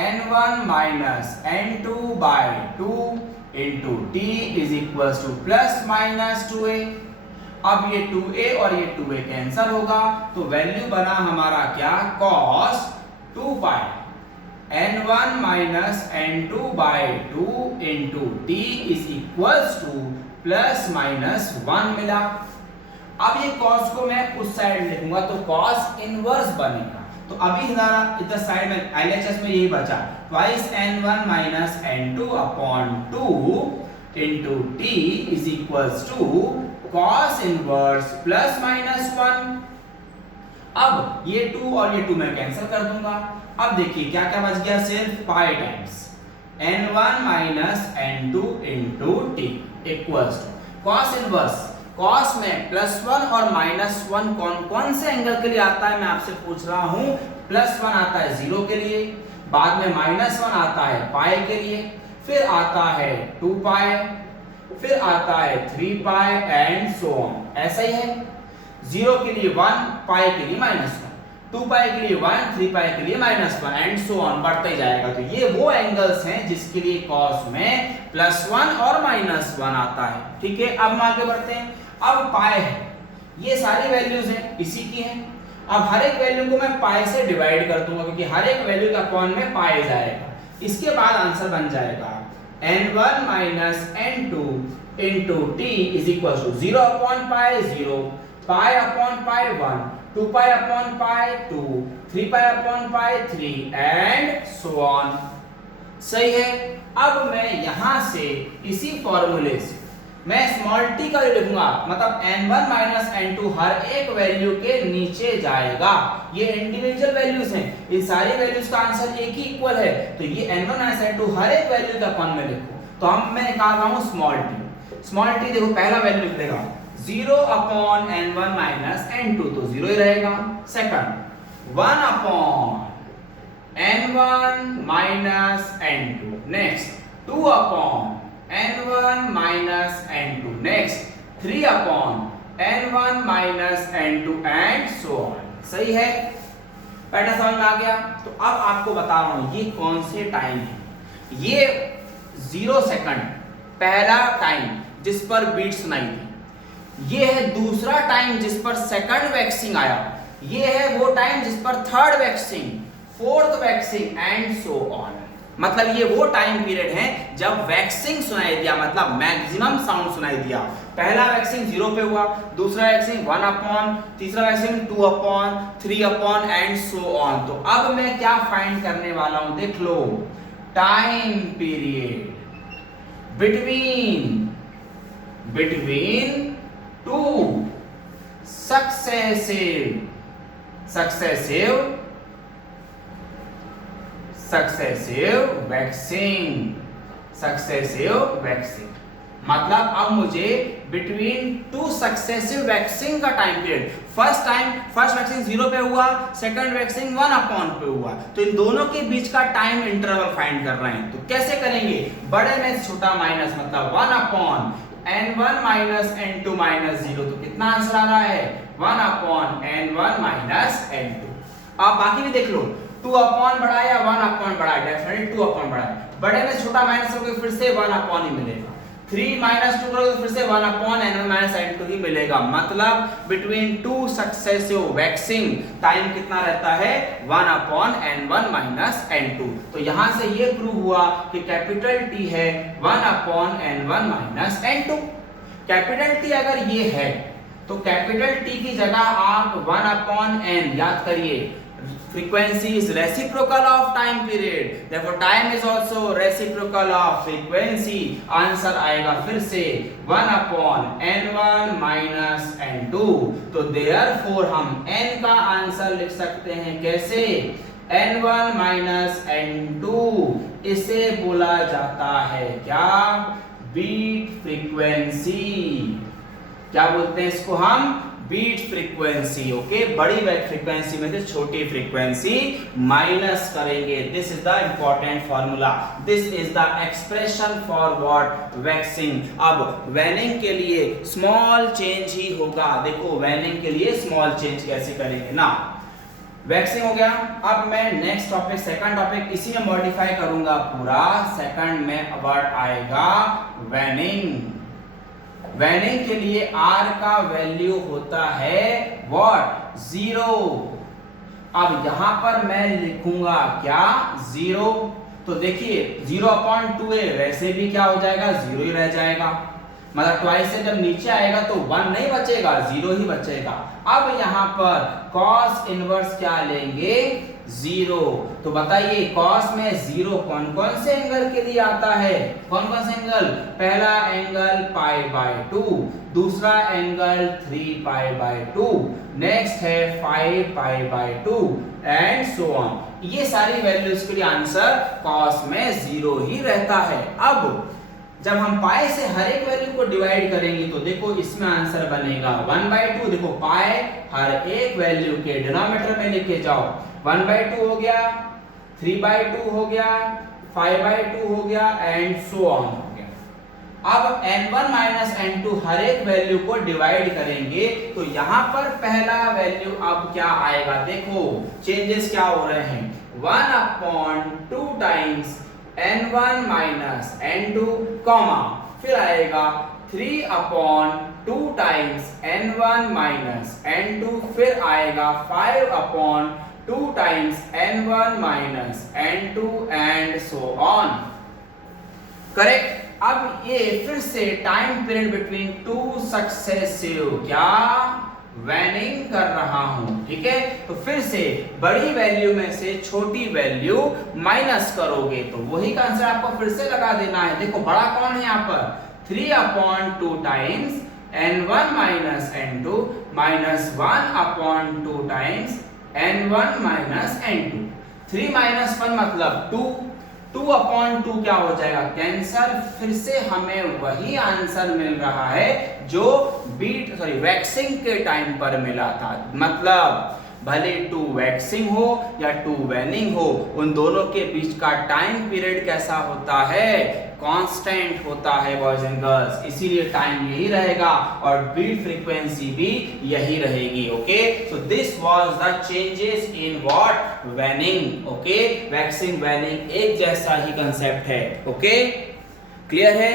n1 minus n2 by 2 into T is equal two plus minus 2a। अब ये 2a और ये 2a कैंसल होगा, तो वैल्यू बना हमारा क्या, cos 2 pi n1 minus n2 by 2 into T is equal two plus minus 1 मिला। अब ये cos को मैं उस साइड लिखूंगा तो cos इनवर्स बनेगा। तो अभी हमारा इधर साइड में LHS में यही बचा, twice n1 minus n2 upon 2 into T is equals to cos inverse plus minus 1। अब ये 2 और ये 2 मैं कैंसिल कर दूंगा। अब देखिए क्या क्या बच गया, सिर्फ pi times n1 minus n2 into T equals to cos inverse. cos में +1 और -1 कौन कौन से एंगल के लिए आता है मैं आपसे पूछ रहा हूं। +1 आता है 0 के लिए, बाद में -1 आता है पाई के लिए, फिर आता है 2 पाई, फिर आता है 3 पाई एंड सो ऑन। ऐसा ही है, 0 के लिए 1, पाई के लिए -1, 2 पाई के लिए 1, 3 पाई के लिए -1 एंड सो ऑन, बढ़ता ही जाएगा। तो ये वो एंगल्स हैं जिसके लिए cos में +1 और -1 आता है। ठीक है, अब हम आगे बढ़ते हैं। अब पाई है, ये सारी वैल्यूज हैं इसी की हैं। अब हर एक वैल्यू को मैं पाई से डिवाइड कर दूंगा क्योंकि हर एक वैल्यू का अपॉन में पाई जाएगा। इसके बाद आंसर बन जाएगा n1 minus n2 into T is equal to 0 upon pi 0, pi upon pi 1, 2 pi upon pi 2, 3 pi upon pi 3 and so on. सही है। अब मैं यहां से इसी फॉर्मूले से मैं स्मॉल टी का लिखूंगा, मतलब n1 माइनस n2 हर एक वैल्यू के नीचे जाएगा। ये इंडिविजुअल वैल्यूज हैं, इन सारी वैल्यूज का आंसर एक ही इक्वल है, तो ये n1 माइनस n2 हर एक वैल्यू का अपन में लिखो। तो मैं निकाल रहा हूं स्मॉल टी। स्मॉल टी देखो पहला वैल्यू लिखेगा 0 अपॉन n1 माइनस n2, तो 0 ही रहेगा। Second 1 upon n1 minus n2, next 2 upon n1 minus n2, next 3 upon n1 minus n2 and so on. सही है, पैटर्न समझ में आ गया। तो अब आपको बता रहा हूं ये कौन से टाइम है। ये 0 सेकंड पहला टाइम जिस पर बीट सुनाई थी, ये है दूसरा टाइम जिस पर सेकंड वैक्सिंग आया, ये है वो टाइम जिस पर third waxing, fourth waxing and so on. मतलब ये वो टाइम पीरियड है जब वैक्सिंग सुनाई दिया, मतलब मैक्सिमम साउंड सुनाई दिया। पहला वैक्सिंग 0 पे हुआ, दूसरा वैक्सिंग 1 अपॉन, तीसरा waxing 2 upon, 3 upon and so on. तो अब मैं क्या फाइंड करने वाला हूं, देख लो, time period between two successive waxing. मतलब अब मुझे बिटवीन 2 सक्सेसिव वैक्सिंग का टाइम पीरियड, फर्स्ट वैक्सिंग 0 पे हुआ, सेकंड वैक्सिंग 1 अपॉन पे हुआ, तो इन दोनों के बीच का टाइम इंटरवल फाइंड कर रहे हैं। तो कैसे करेंगे, बड़े में छोटा माइनस, मतलब 1 upon n1 minus n2 minus 0, तो कितना आंसर आ रहा है 1 अपॉन n1 माइनस n2। आप बाकी भी देख लो, 2 अपॉन बड़ा है या 1 अपॉन बड़ा है, डेफिनेटली 2 अपॉन बड़ा है। बड़े में छोटा माइनस करोगे फिर से 1 अपॉन ही मिलेगा, 3 माइनस 2 करोगे फिर से 1 अपॉन n1 माइनस n2 ही मिलेगा। मतलब बिटवीन 2 सक्सेसिव वैक्सिंग टाइम कितना रहता है 1 अपॉन n1 माइनस n2। तो यहां से ये प्रूव हुआ कि कैपिटल T है 1 upon n1 minus n2। Capital T अगर ये है तो कैपिटल T की जगह आप 1 अपॉन n याद करिए। Frequency is reciprocal of time period, therefore time is also reciprocal of frequency। Answer आएगा फिर से 1 अपॉन n1 माइनस n2। तो therefore हम n का आंसर लिख सकते हैं कैसे, n1 माइनस n2। इसे बोला जाता है क्या, बीट फ्रीक्वेंसी। क्या बोलते हैं इसको हम, बीट फ्रीक्वेंसी। ओके, बड़ी फ्रीक्वेंसी में से छोटी फ्रीक्वेंसी माइनस करेंगे। This is the important formula, this is the expression for what, waxing. अब वैनिंग के लिए स्मॉल चेंज ही होगा। देखो वैनिंग के लिए स्मॉल चेंज कैसे करेंगे ना, वैक्सिंग हो गया। अब मैं नेक्स्ट टॉपिक, सेकंड टॉपिक इसी में मॉडिफाई करूंगा पूरा। सेकंड में वर्ड आएगा वैनिंग। वैनिंग के लिए R का वैल्यू होता है व्हाट? 0। अब यहां पर मैं लिखूंगा क्या? 0। तो देखिए 0/2 है, वैसे भी क्या हो जाएगा? 0 ही रह जाएगा। मतलब ट्वाइस से जब नीचे आएगा तो 1 नहीं बचेगा, 0 ही बचेगा। अब यहाँ पर cos इनवर्स क्या लेंगे? 0। तो बताइए cos में 0 कौन कौन से एंगल के लिए आता है? कौन कौन से एंगल? पहला एंगल π/2, दूसरा एंगल 3π/2, नेक्स्ट है 5π/2 एंड सो ऑन। ये सारी वैल्यूज के लिए आंसर cos में 0 ही रहता है। अब जब हम पाई से हर एक वैल्यू को डिवाइड करेंगे तो देखो इसमें आंसर बनेगा 1/2। देखो पाई हर एक वैल्यू के डिनोमिनेटर में लेके जाओ। 1/2 हो गया, 3/2 हो गया, 5/2 हो गया एंड सो ऑन हो गया। अब n1 माइनस n2 हर एक वैल्यू को डिवाइड करेंगे तो यहां पर पहला वैल्यू अब क्या आएगा? देखो चेंजेस क्या हो रहे हैं। 1/2 times n1 minus n2 comma फिर आएगा 3/2 टाइम्स n1 माइनस n2 फिर आएगा 5/2 times n1 minus n2 and so on. Correct. अब ये फिर से time period between two successive क्या? वैनिंग कर रहा हूं। ठीक है, तो फिर से बड़ी वैल्यू में से छोटी वैल्यू माइनस करोगे तो वही का आंसर आपको फिर से लगा देना है। देखो बड़ा कौन है यहाँ पर? 3/2 times n1 minus n2 minus 1/2 times n1 minus n2। 3 minus 1 मतलब 2, 2/2 क्या हो जाएगा? कैंसल। फिर से हमें वही आंसर मिल रहा है जो वैक्सिंग के टाइम पर मिला था। मतलब भले 2 वैक्सिंग हो या 2 वैनिंग हो, उन दोनों के बीच का टाइम पीरियड कैसा होता है? कांस्टेंट होता है बॉयज एंड गर्ल्स। इसीलिए टाइम यही रहेगा और बीट फ्रीक्वेंसी भी यही रहेगी। Okay, so this was the changes in what? Waning. Okay, waxing waning एक जैसा ही कंसेप्ट है। ओके, क्लियर है?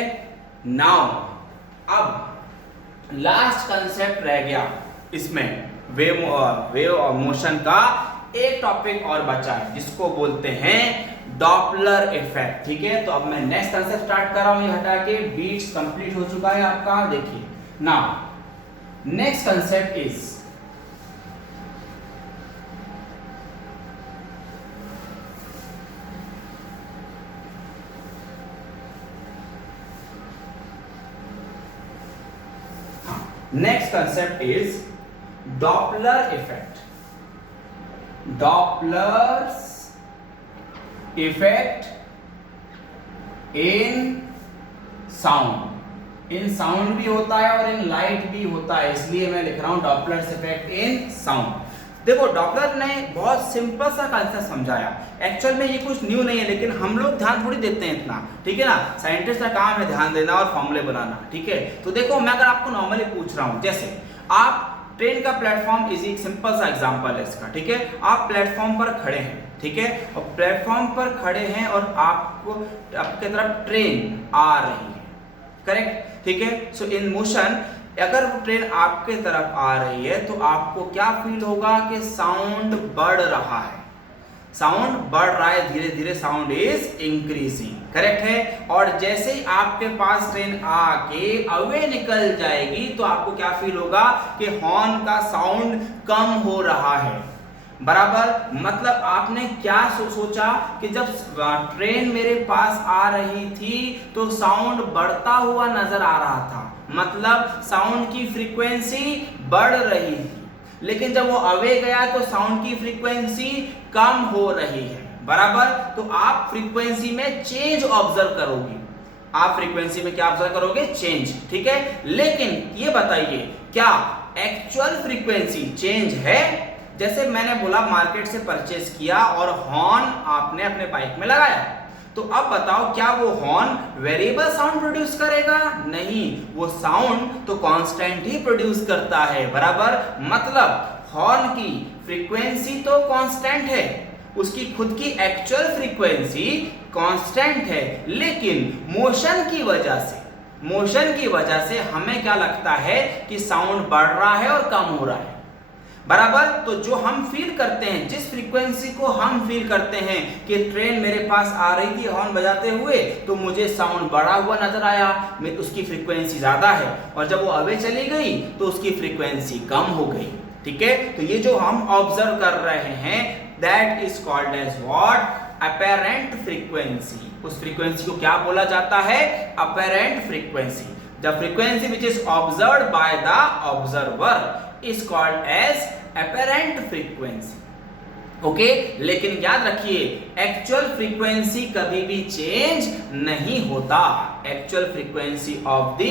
नाउ अब लास्ट कंसेप्ट रह गया इसमें, वेव मोशन का एक टॉपिक और बचा है जिसको बोलते हैं डॉपलर इफेक्ट। ठीक है, तो अब मैं नेक्स्ट कंसेप्ट स्टार्ट कर रहा हूं, ये हटा के बीट्स कंप्लीट हो चुका है आपका। देखिए now next concept is next concept is Doppler effect. Doppler's effect in sound। In sound भी होता है और इन लाइट भी होता है, इसलिए मैं लिख रहा हूं Doppler's effect in sound। देखो डॉपलर ने बहुत सिंपल सा कंसेप्ट समझाया। एक्चुअल में ये कुछ न्यू नहीं है, लेकिन हम लोग ध्यान थोड़ी देते हैं इतना। ठीक है ना, साइंटिस्ट का काम है ध्यान देना और फॉर्मूले बनाना। ठीक है, तो देखो मैं अगर आपको नॉर्मली पूछ रहा हूं, जैसे आप ट्रेन का प्लेटफॉर्म इज एक सिंपल सा एग्जांपल है इसका। ठीक है, आप प्लेटफॉर्म पर खड़े हैं। ठीक है, और प्लेटफॉर्म पर खड़े हैं और आपके तरफ ट्रेन आ रही है। करेक्ट। ठीक है, सो इन मोशन अगर ट्रेन आपके तरफ आ रही है तो आपको क्या फील होगा कि साउंड बढ़ रहा है। साउंड बढ़ रहा है, धीरे धीरे साउंड इज इंक्रीजिंग। करेक्ट है। और जैसे ही आपके पास ट्रेन आके अवे निकल जाएगी तो आपको क्या फील होगा कि हॉर्न का साउंड कम हो रहा है। बराबर, मतलब आपने क्या सोचा कि जब ट्रेन मेरे पास आ रही थी तो साउंड बढ़ता हुआ नजर आ रहा था, मतलब साउंड की फ्रीक्वेंसी बढ़ रही थी। लेकिन जब वो अवे गया तो साउंड की फ्रीक्वेंसी कम हो रही है। बराबर, तो आप फ्रीक्वेंसी में चेंज ऑब्जर्व करोगे। आप फ्रीक्वेंसी में क्या ऑब्जर्व करोगे? चेंज। ठीक है, लेकिन ये बताइए क्या एक्चुअल फ्रीक्वेंसी चेंज है? जैसे मैंने बोला मार्केट से परचेज किया और हॉर्न आपने अपने बाइक में लगाया, तो अब बताओ क्या वो हॉर्न वेरिएबल साउंड प्रोड्यूस करेगा? नहीं, वो साउंड तो कांस्टेंट ही प्रोड्यूस करता है। बराबर, मतलब हॉर्न की फ्रीक्वेंसी तो कांस्टेंट है, उसकी खुद की एक्चुअल फ्रीक्वेंसी कांस्टेंट है, लेकिन मोशन की वजह से हमें क्या लगता है कि साउंड बढ़ रहा है और कम हो रहा है, बराबर। तो जो हम फील करते हैं, जिस फ्रीक्वेंसी को हम फील करते हैं कि ट्रेन मेरे पास आ रही थी हॉर्न बजाते हुए तो मुझे साउंड बढ़ा हुआ नजर आया, उसकी फ्रीक्वेंसी ज्यादा है, और जब वो अवे चली गई तो उसकी फ्रीक्वेंसी कम हो गई, ठीक है। तो ये जो हम ऑब्जर्व कर रहे हैं that is called as what, apparent frequency. उस फ्रीक्वेंसी को क्या बोला जाता है, apparent frequency. The frequency which is observed by the observer is called as apparent frequency, okay. लेकिन याद रखिए एक्चुअल फ्रीक्वेंसी कभी भी चेंज नहीं होता, actual frequency of the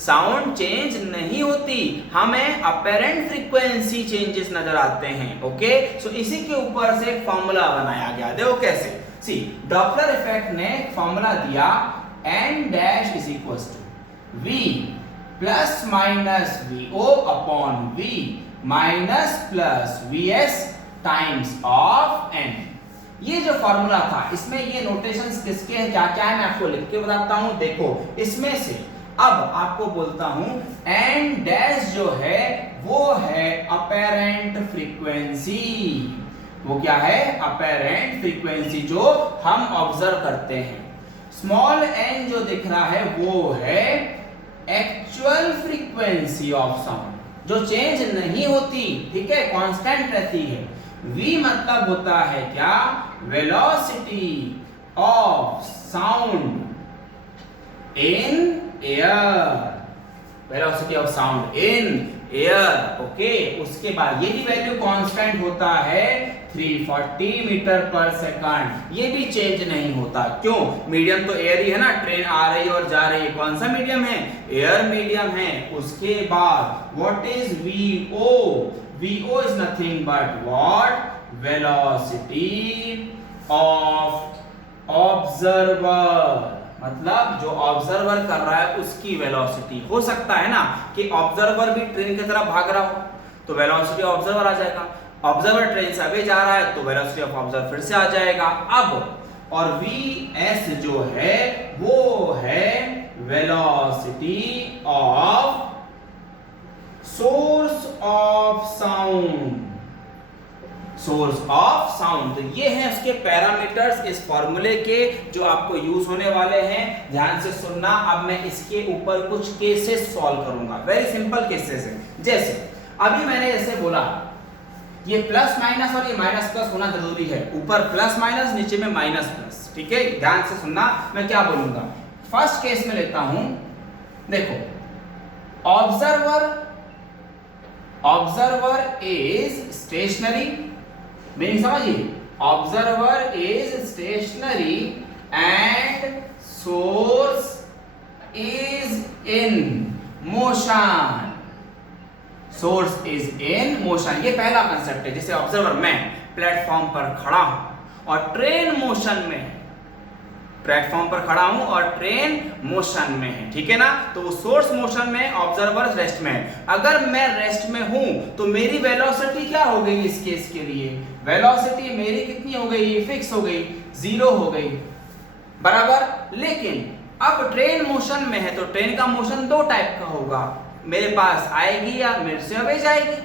sound change नहीं होती, हमें अपैरेंट फ्रीक्वेंसी चेंजेस नजर आते हैं, ओके। सो इसी के ऊपर से एक फॉर्मूला बनाया गया, देखो कैसे। सी डॉपलर इफेक्ट ने फॉर्मूला दिया n dash is equals to v plus minus vo upon v minus plus vs times of n। ये जो फॉर्मूला था इसमें ये नोटेशंस किसके हैं, क्या क्या है, मैं आपको लिख के बताता हूं। देखो इसमें से अब आपको बोलता हूं n डैश जो है वो है अपैरेंट फ्रीक्वेंसी। वो क्या है, अपैरेंट फ्रीक्वेंसी जो हम ऑब्जर्व करते हैं। स्मॉल n जो दिख रहा है वो है एक्चुअल फ्रीक्वेंसी ऑफ साउंड, जो चेंज नहीं होती, ठीक है, कांस्टेंट रहती है। v मतलब होता है क्या, velocity of sound in air, velocity of sound in air, okay. उसके बाद ये भी वैल्यू कांस्टेंट होता है 340 मीटर पर सेकंड, ये भी चेंज नहीं होता। क्यों, मीडियम तो एयर ही है ना, ट्रेन आ रही है और जा रही है, कौन सा मीडियम है, एयर मीडियम है। उसके बाद what is VO, VO is nothing but what, velocity of observer, मतलब जो ऑब्जर्वर कर रहा है उसकी वेलोसिटी। हो सकता है ना कि ऑब्जर्वर भी ट्रेन की तरफ भाग रहा हो तो वेलोसिटी ऑब्जर्वर आ जाएगा, ऑब्जर्वर ट्रेन से आगे जा रहा है तो वेलोसिटी ऑफ ऑब्जर्वर फिर से आ जाएगा। अब और vs जो है वो है velocity of source of sound, source of sound. तो ये हैं उसके पैरामीटर्स इस फॉर्मूले के जो आपको यूज होने वाले हैं, ध्यान से सुनना। अब मैं इसके ऊपर कुछ केसेस सॉल्व करूंगा, वेरी सिंपल केसेस है। जैसे अभी मैंने जैसे बोला ये प्लस माइनस और ये माइनस प्लस होना जरूरी है, ऊपर प्लस माइनस नीचे में माइनस प्लस, ठीक है। ध्यान से सुनना मैं क्या बोलूंगा। फर्स्ट केस में लेता हूं, देखो ऑब्जर्वर इज स्टेशनरी, मीनिंग समझिए, observer is stationary and source is in motion, source is in motion, ये पहला कंसेप्ट है। जैसे ऑब्जर्वर, मैं प्लेटफॉर्म पर खड़ा हूं और ट्रेन मोशन में है, प्लेटफॉर्म पर खड़ा हूं और ट्रेन मोशन में है, ठीक है ना। तो वो सोर्स मोशन में, ऑब्जर्वर रेस्ट में है। अगर मैं रेस्ट में हूं तो मेरी वेलोसिटी क्या हो गई इस केस के लिए, वेलोसिटी मेरी कितनी हो गई, फिक्स हो गई, 0 हो गई, बराबर। लेकिन अब ट्रेन मोशन में है तो ट्रेन का मोशन दो टाइप का होगा, मेरे पास आएगी या मेरे से अवे जाएगी।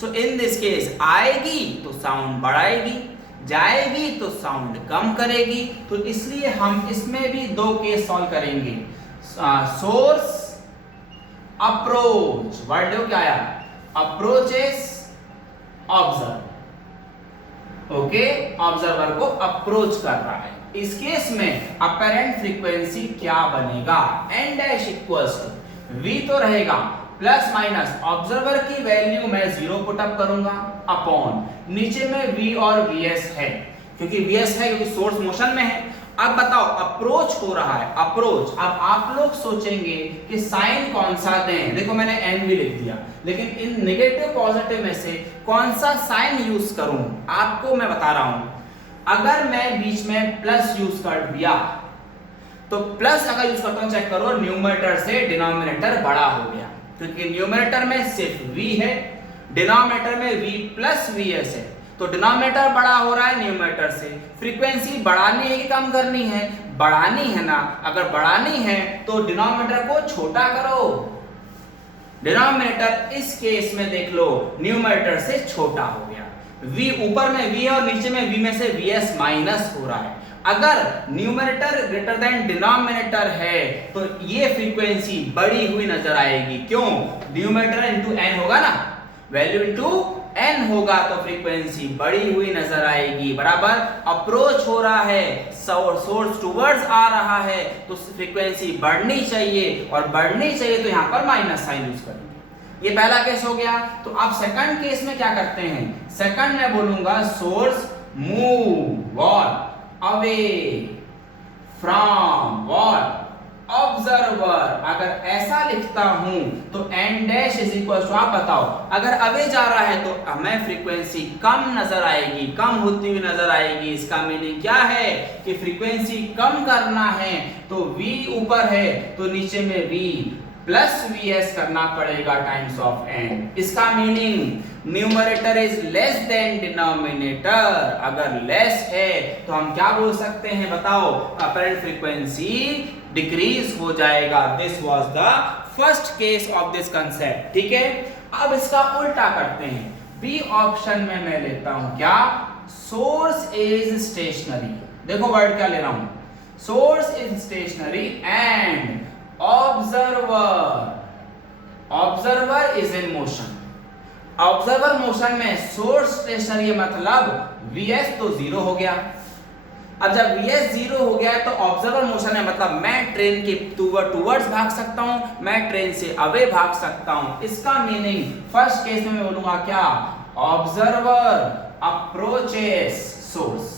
सो इन दिस केस आएगी तो साउंड बढ़ाएगी, जाएगी तो साउंड कम करेगी। तो इसलिए हम इसमें भी दो केस सॉल्व करेंगे। सोर्स अप्रोच, वर्ड क्या आया, अप्रोचेस ऑब्जर्वर, ओके, ऑब्जर्वर को अप्रोच कर रहा है। इस केस में अपैरेंट फ्रीक्वेंसी क्या बनेगा, n dash equals to v तो रहेगा प्लस माइनस ऑब्जर्वर की वैल्यू मैं 0 पुट अप करूंगा अपॉन नीचे में v और vs है, क्योंकि vs है क्योंकि सोर्स मोशन में है। अब बताओ अप्रोच हो रहा है, अप्रोच। अब आप लोग सोचेंगे कि साइन कौन सा दें, देखो मैंने n भी लिख दिया, लेकिन इन नेगेटिव पॉजिटिव में से कौन सा साइन यूज करूं आपको मैं बता रहा हूं। अगर मैं बीच में प्लस यूज कर दिया तो प्लस अगर यूज करता हूं, चेक करो, न्यूमरेटर से डिनोमिनेटर बड़ा हो गया, क्योंकि न्यूमरेटर में सिर्फ v है, डिनोमिनेटर में v प्लस vs है, तो डिनोमिनेटर बड़ा हो रहा है न्यूमरेटर से। फ्रीक्वेंसी बढ़ानी है कि कम करनी है? बढ़ानी है ना। अगर बढ़ानी है तो डिनोमिनेटर को छोटा करो। डिनोमिनेटर इस केस में देख लो न्यूमरेटर से छोटा हो गया। v ऊपर में v है और नीचे में v में से vs माइनस हो रहा है। अगर न्यूमरेटर ग्रेटर देन डिनोमिनेटर है तो ये फ्रीक्वेंसी बढ़ी हुई नजर आएगी। क्यों? न्यूमरेटर इनटू n होगा ना, वैल्यू इनटू n होगा तो फ्रीक्वेंसी बढ़ी हुई नजर आएगी। बराबर अप्रोच हो रहा है, सोर्स टुवर्ड्स आ रहा है तो फ्रीक्वेंसी बढ़नी चाहिए, और बढ़नी चाहिए तो यहां पर माइनस साइन यूज करेंगे। ये पहला केस हो गया। तो आप सेकंड केस में क्या करते हैं? सेकंड में बोलूंगा source move what away from what observer. अगर ऐसा लिखता हूं तो n dash is equal to, आप बताओ, अगर अवे जा रहा है तो हमें फ्रीक्वेंसी कम नजर आएगी, कम होती हुई नजर आएगी। इसका मीनिंग क्या है कि फ्रीक्वेंसी कम करना है तो v ऊपर है तो नीचे में v प्लस vs करना पड़ेगा टाइम्स ऑफ n। इसका meaning numerator is less than denominator. अगर लेस है तो हम क्या बोल सकते हैं? बताओ, अपरेंट फ्रीक्वेंसी डिक्रीज हो जाएगा। This was the first case of this concept. ठीक है, अब इसका उल्टा करते हैं। बी ऑप्शन में मैं लेता हूं क्या? Source is stationary. देखो वर्ड क्या ले रहा हूं, source is stationary and observer is in motion. Observer motion में, सोर्स स्टेशनरी मतलब vs तो जीरो हो गया। अब जब vs जीरो हो गया है तो ऑब्जर्वर मोशन है, मतलब मैं ट्रेन के टूवर्ड्स भाग सकता हूं, मैं ट्रेन से अवे भाग सकता हूं। इसका मीनिंग फर्स्ट केस में मैं बोलूंगा क्या? Observer approaches source.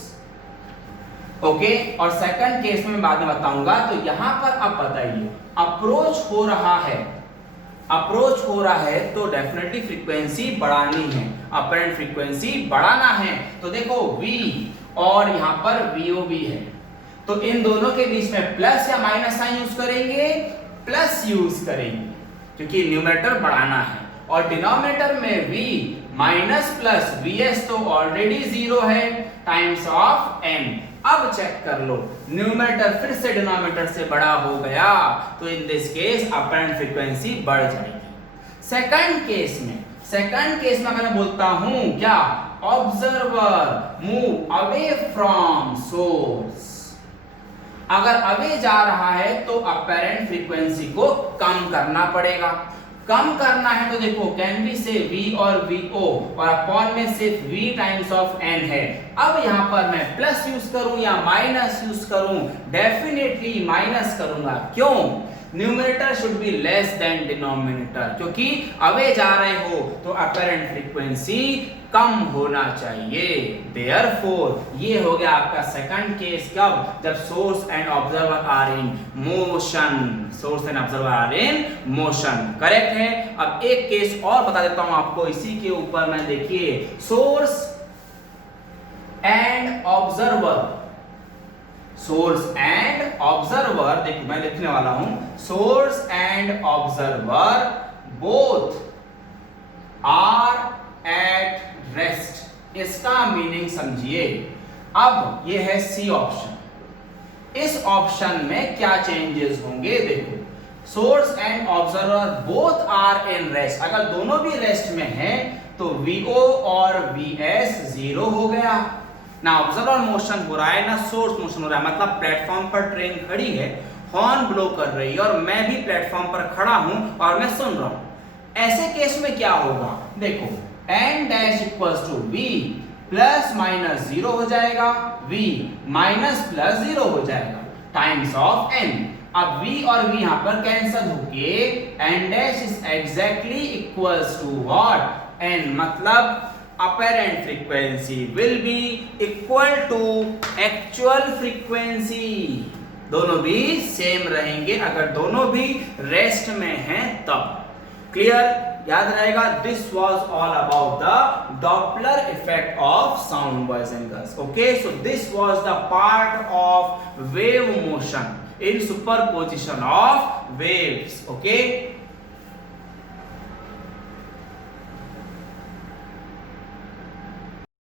ओके, और सेकंड केस में बाद में बताऊंगा। तो यहां पर अब बताइए, अप्रोच हो रहा है, अप्रोच हो रहा है तो डेफिनेटली फ्रीक्वेंसी बढ़ानी है, अपरेंट फ्रीक्वेंसी बढ़ाना है। तो देखो v और यहां पर VOB है, तो इन दोनों के बीच में प्लस या माइनस साइन यूज करेंगे? प्लस यूज करेंगे, क्योंकि न्यूमरेटर बढ़ाना है। और डिनोमिनेटर में v माइनस प्लस vs तो ऑलरेडी जीरो है टाइम्स ऑफ n। अब चेक कर लो, न्यूमरेटर फिर से डिनोमिनेटर से बड़ा हो गया तो इन दिस केस अपरेंट फ्रीक्वेंसी बढ़ जाएगी। सेकंड केस में मैं बोलता हूं क्या? Observer move away from source. अगर अवे जा रहा है तो अपरेंट फ्रीक्वेंसी को कम करना पड़ेगा। कम करना है तो देखो कैन बी से v और VO और अपॉन में सिर्फ v टाइम्स ऑफ n है। अब यहां पर मैं प्लस यूज करूं या माइनस यूज करूं? डेफिनेटली माइनस करूंगा। क्यों? Numerator should be less than denominator, क्योंकि अवे जा रहे हो तो अपरेंट फ्रीक्वेंसी कम होना चाहिए। देयरफॉर ये हो गया आपका सेकंड केस। कब? जब source and observer are in motion. Source and observer are in motion, correct है। अब एक केस और बता देता हूं आपको इसी के ऊपर में। देखिए, source and observer, source and observer, देखो मैं लिखने वाला हूं, source and observer both are at rest. इसका मीनिंग समझिए। अब ये है सी ऑप्शन। इस ऑप्शन में क्या चेंजेस होंगे? देखो, source and observer both are in rest. अगर दोनों भी रेस्ट में हैं तो VO और VS जीरो हो गया। ना ऑब्जर्वर मोशन हो रहा है ना सोर्स मोशन हो रहा है, मतलब प्लेटफॉर्म पर ट्रेन खड़ी है, हॉर्न ब्लो कर रही है और मैं भी प्लेटफॉर्म पर खड़ा हूं और मैं सुन रहा हूं। ऐसे केस में क्या होगा? देखो, n dash equals to v plus minus zero हो जाएगा, v माइनस प्लस जीरो हो जाएगा टाइम्स ऑफ n। अब v और v यहां पर कैंसिल होके n dash is exactly equals to what? n, मतलब apparent frequency will be equal to actual frequency। दोनों भी सेम रहेंगे अगर दोनों भी रेस्ट में हैं तब। क्लियर? याद रहेगा, this was all about the Doppler effect of sound, boys and girls. Okay, so this was the part of wave motion in superposition of waves. Okay.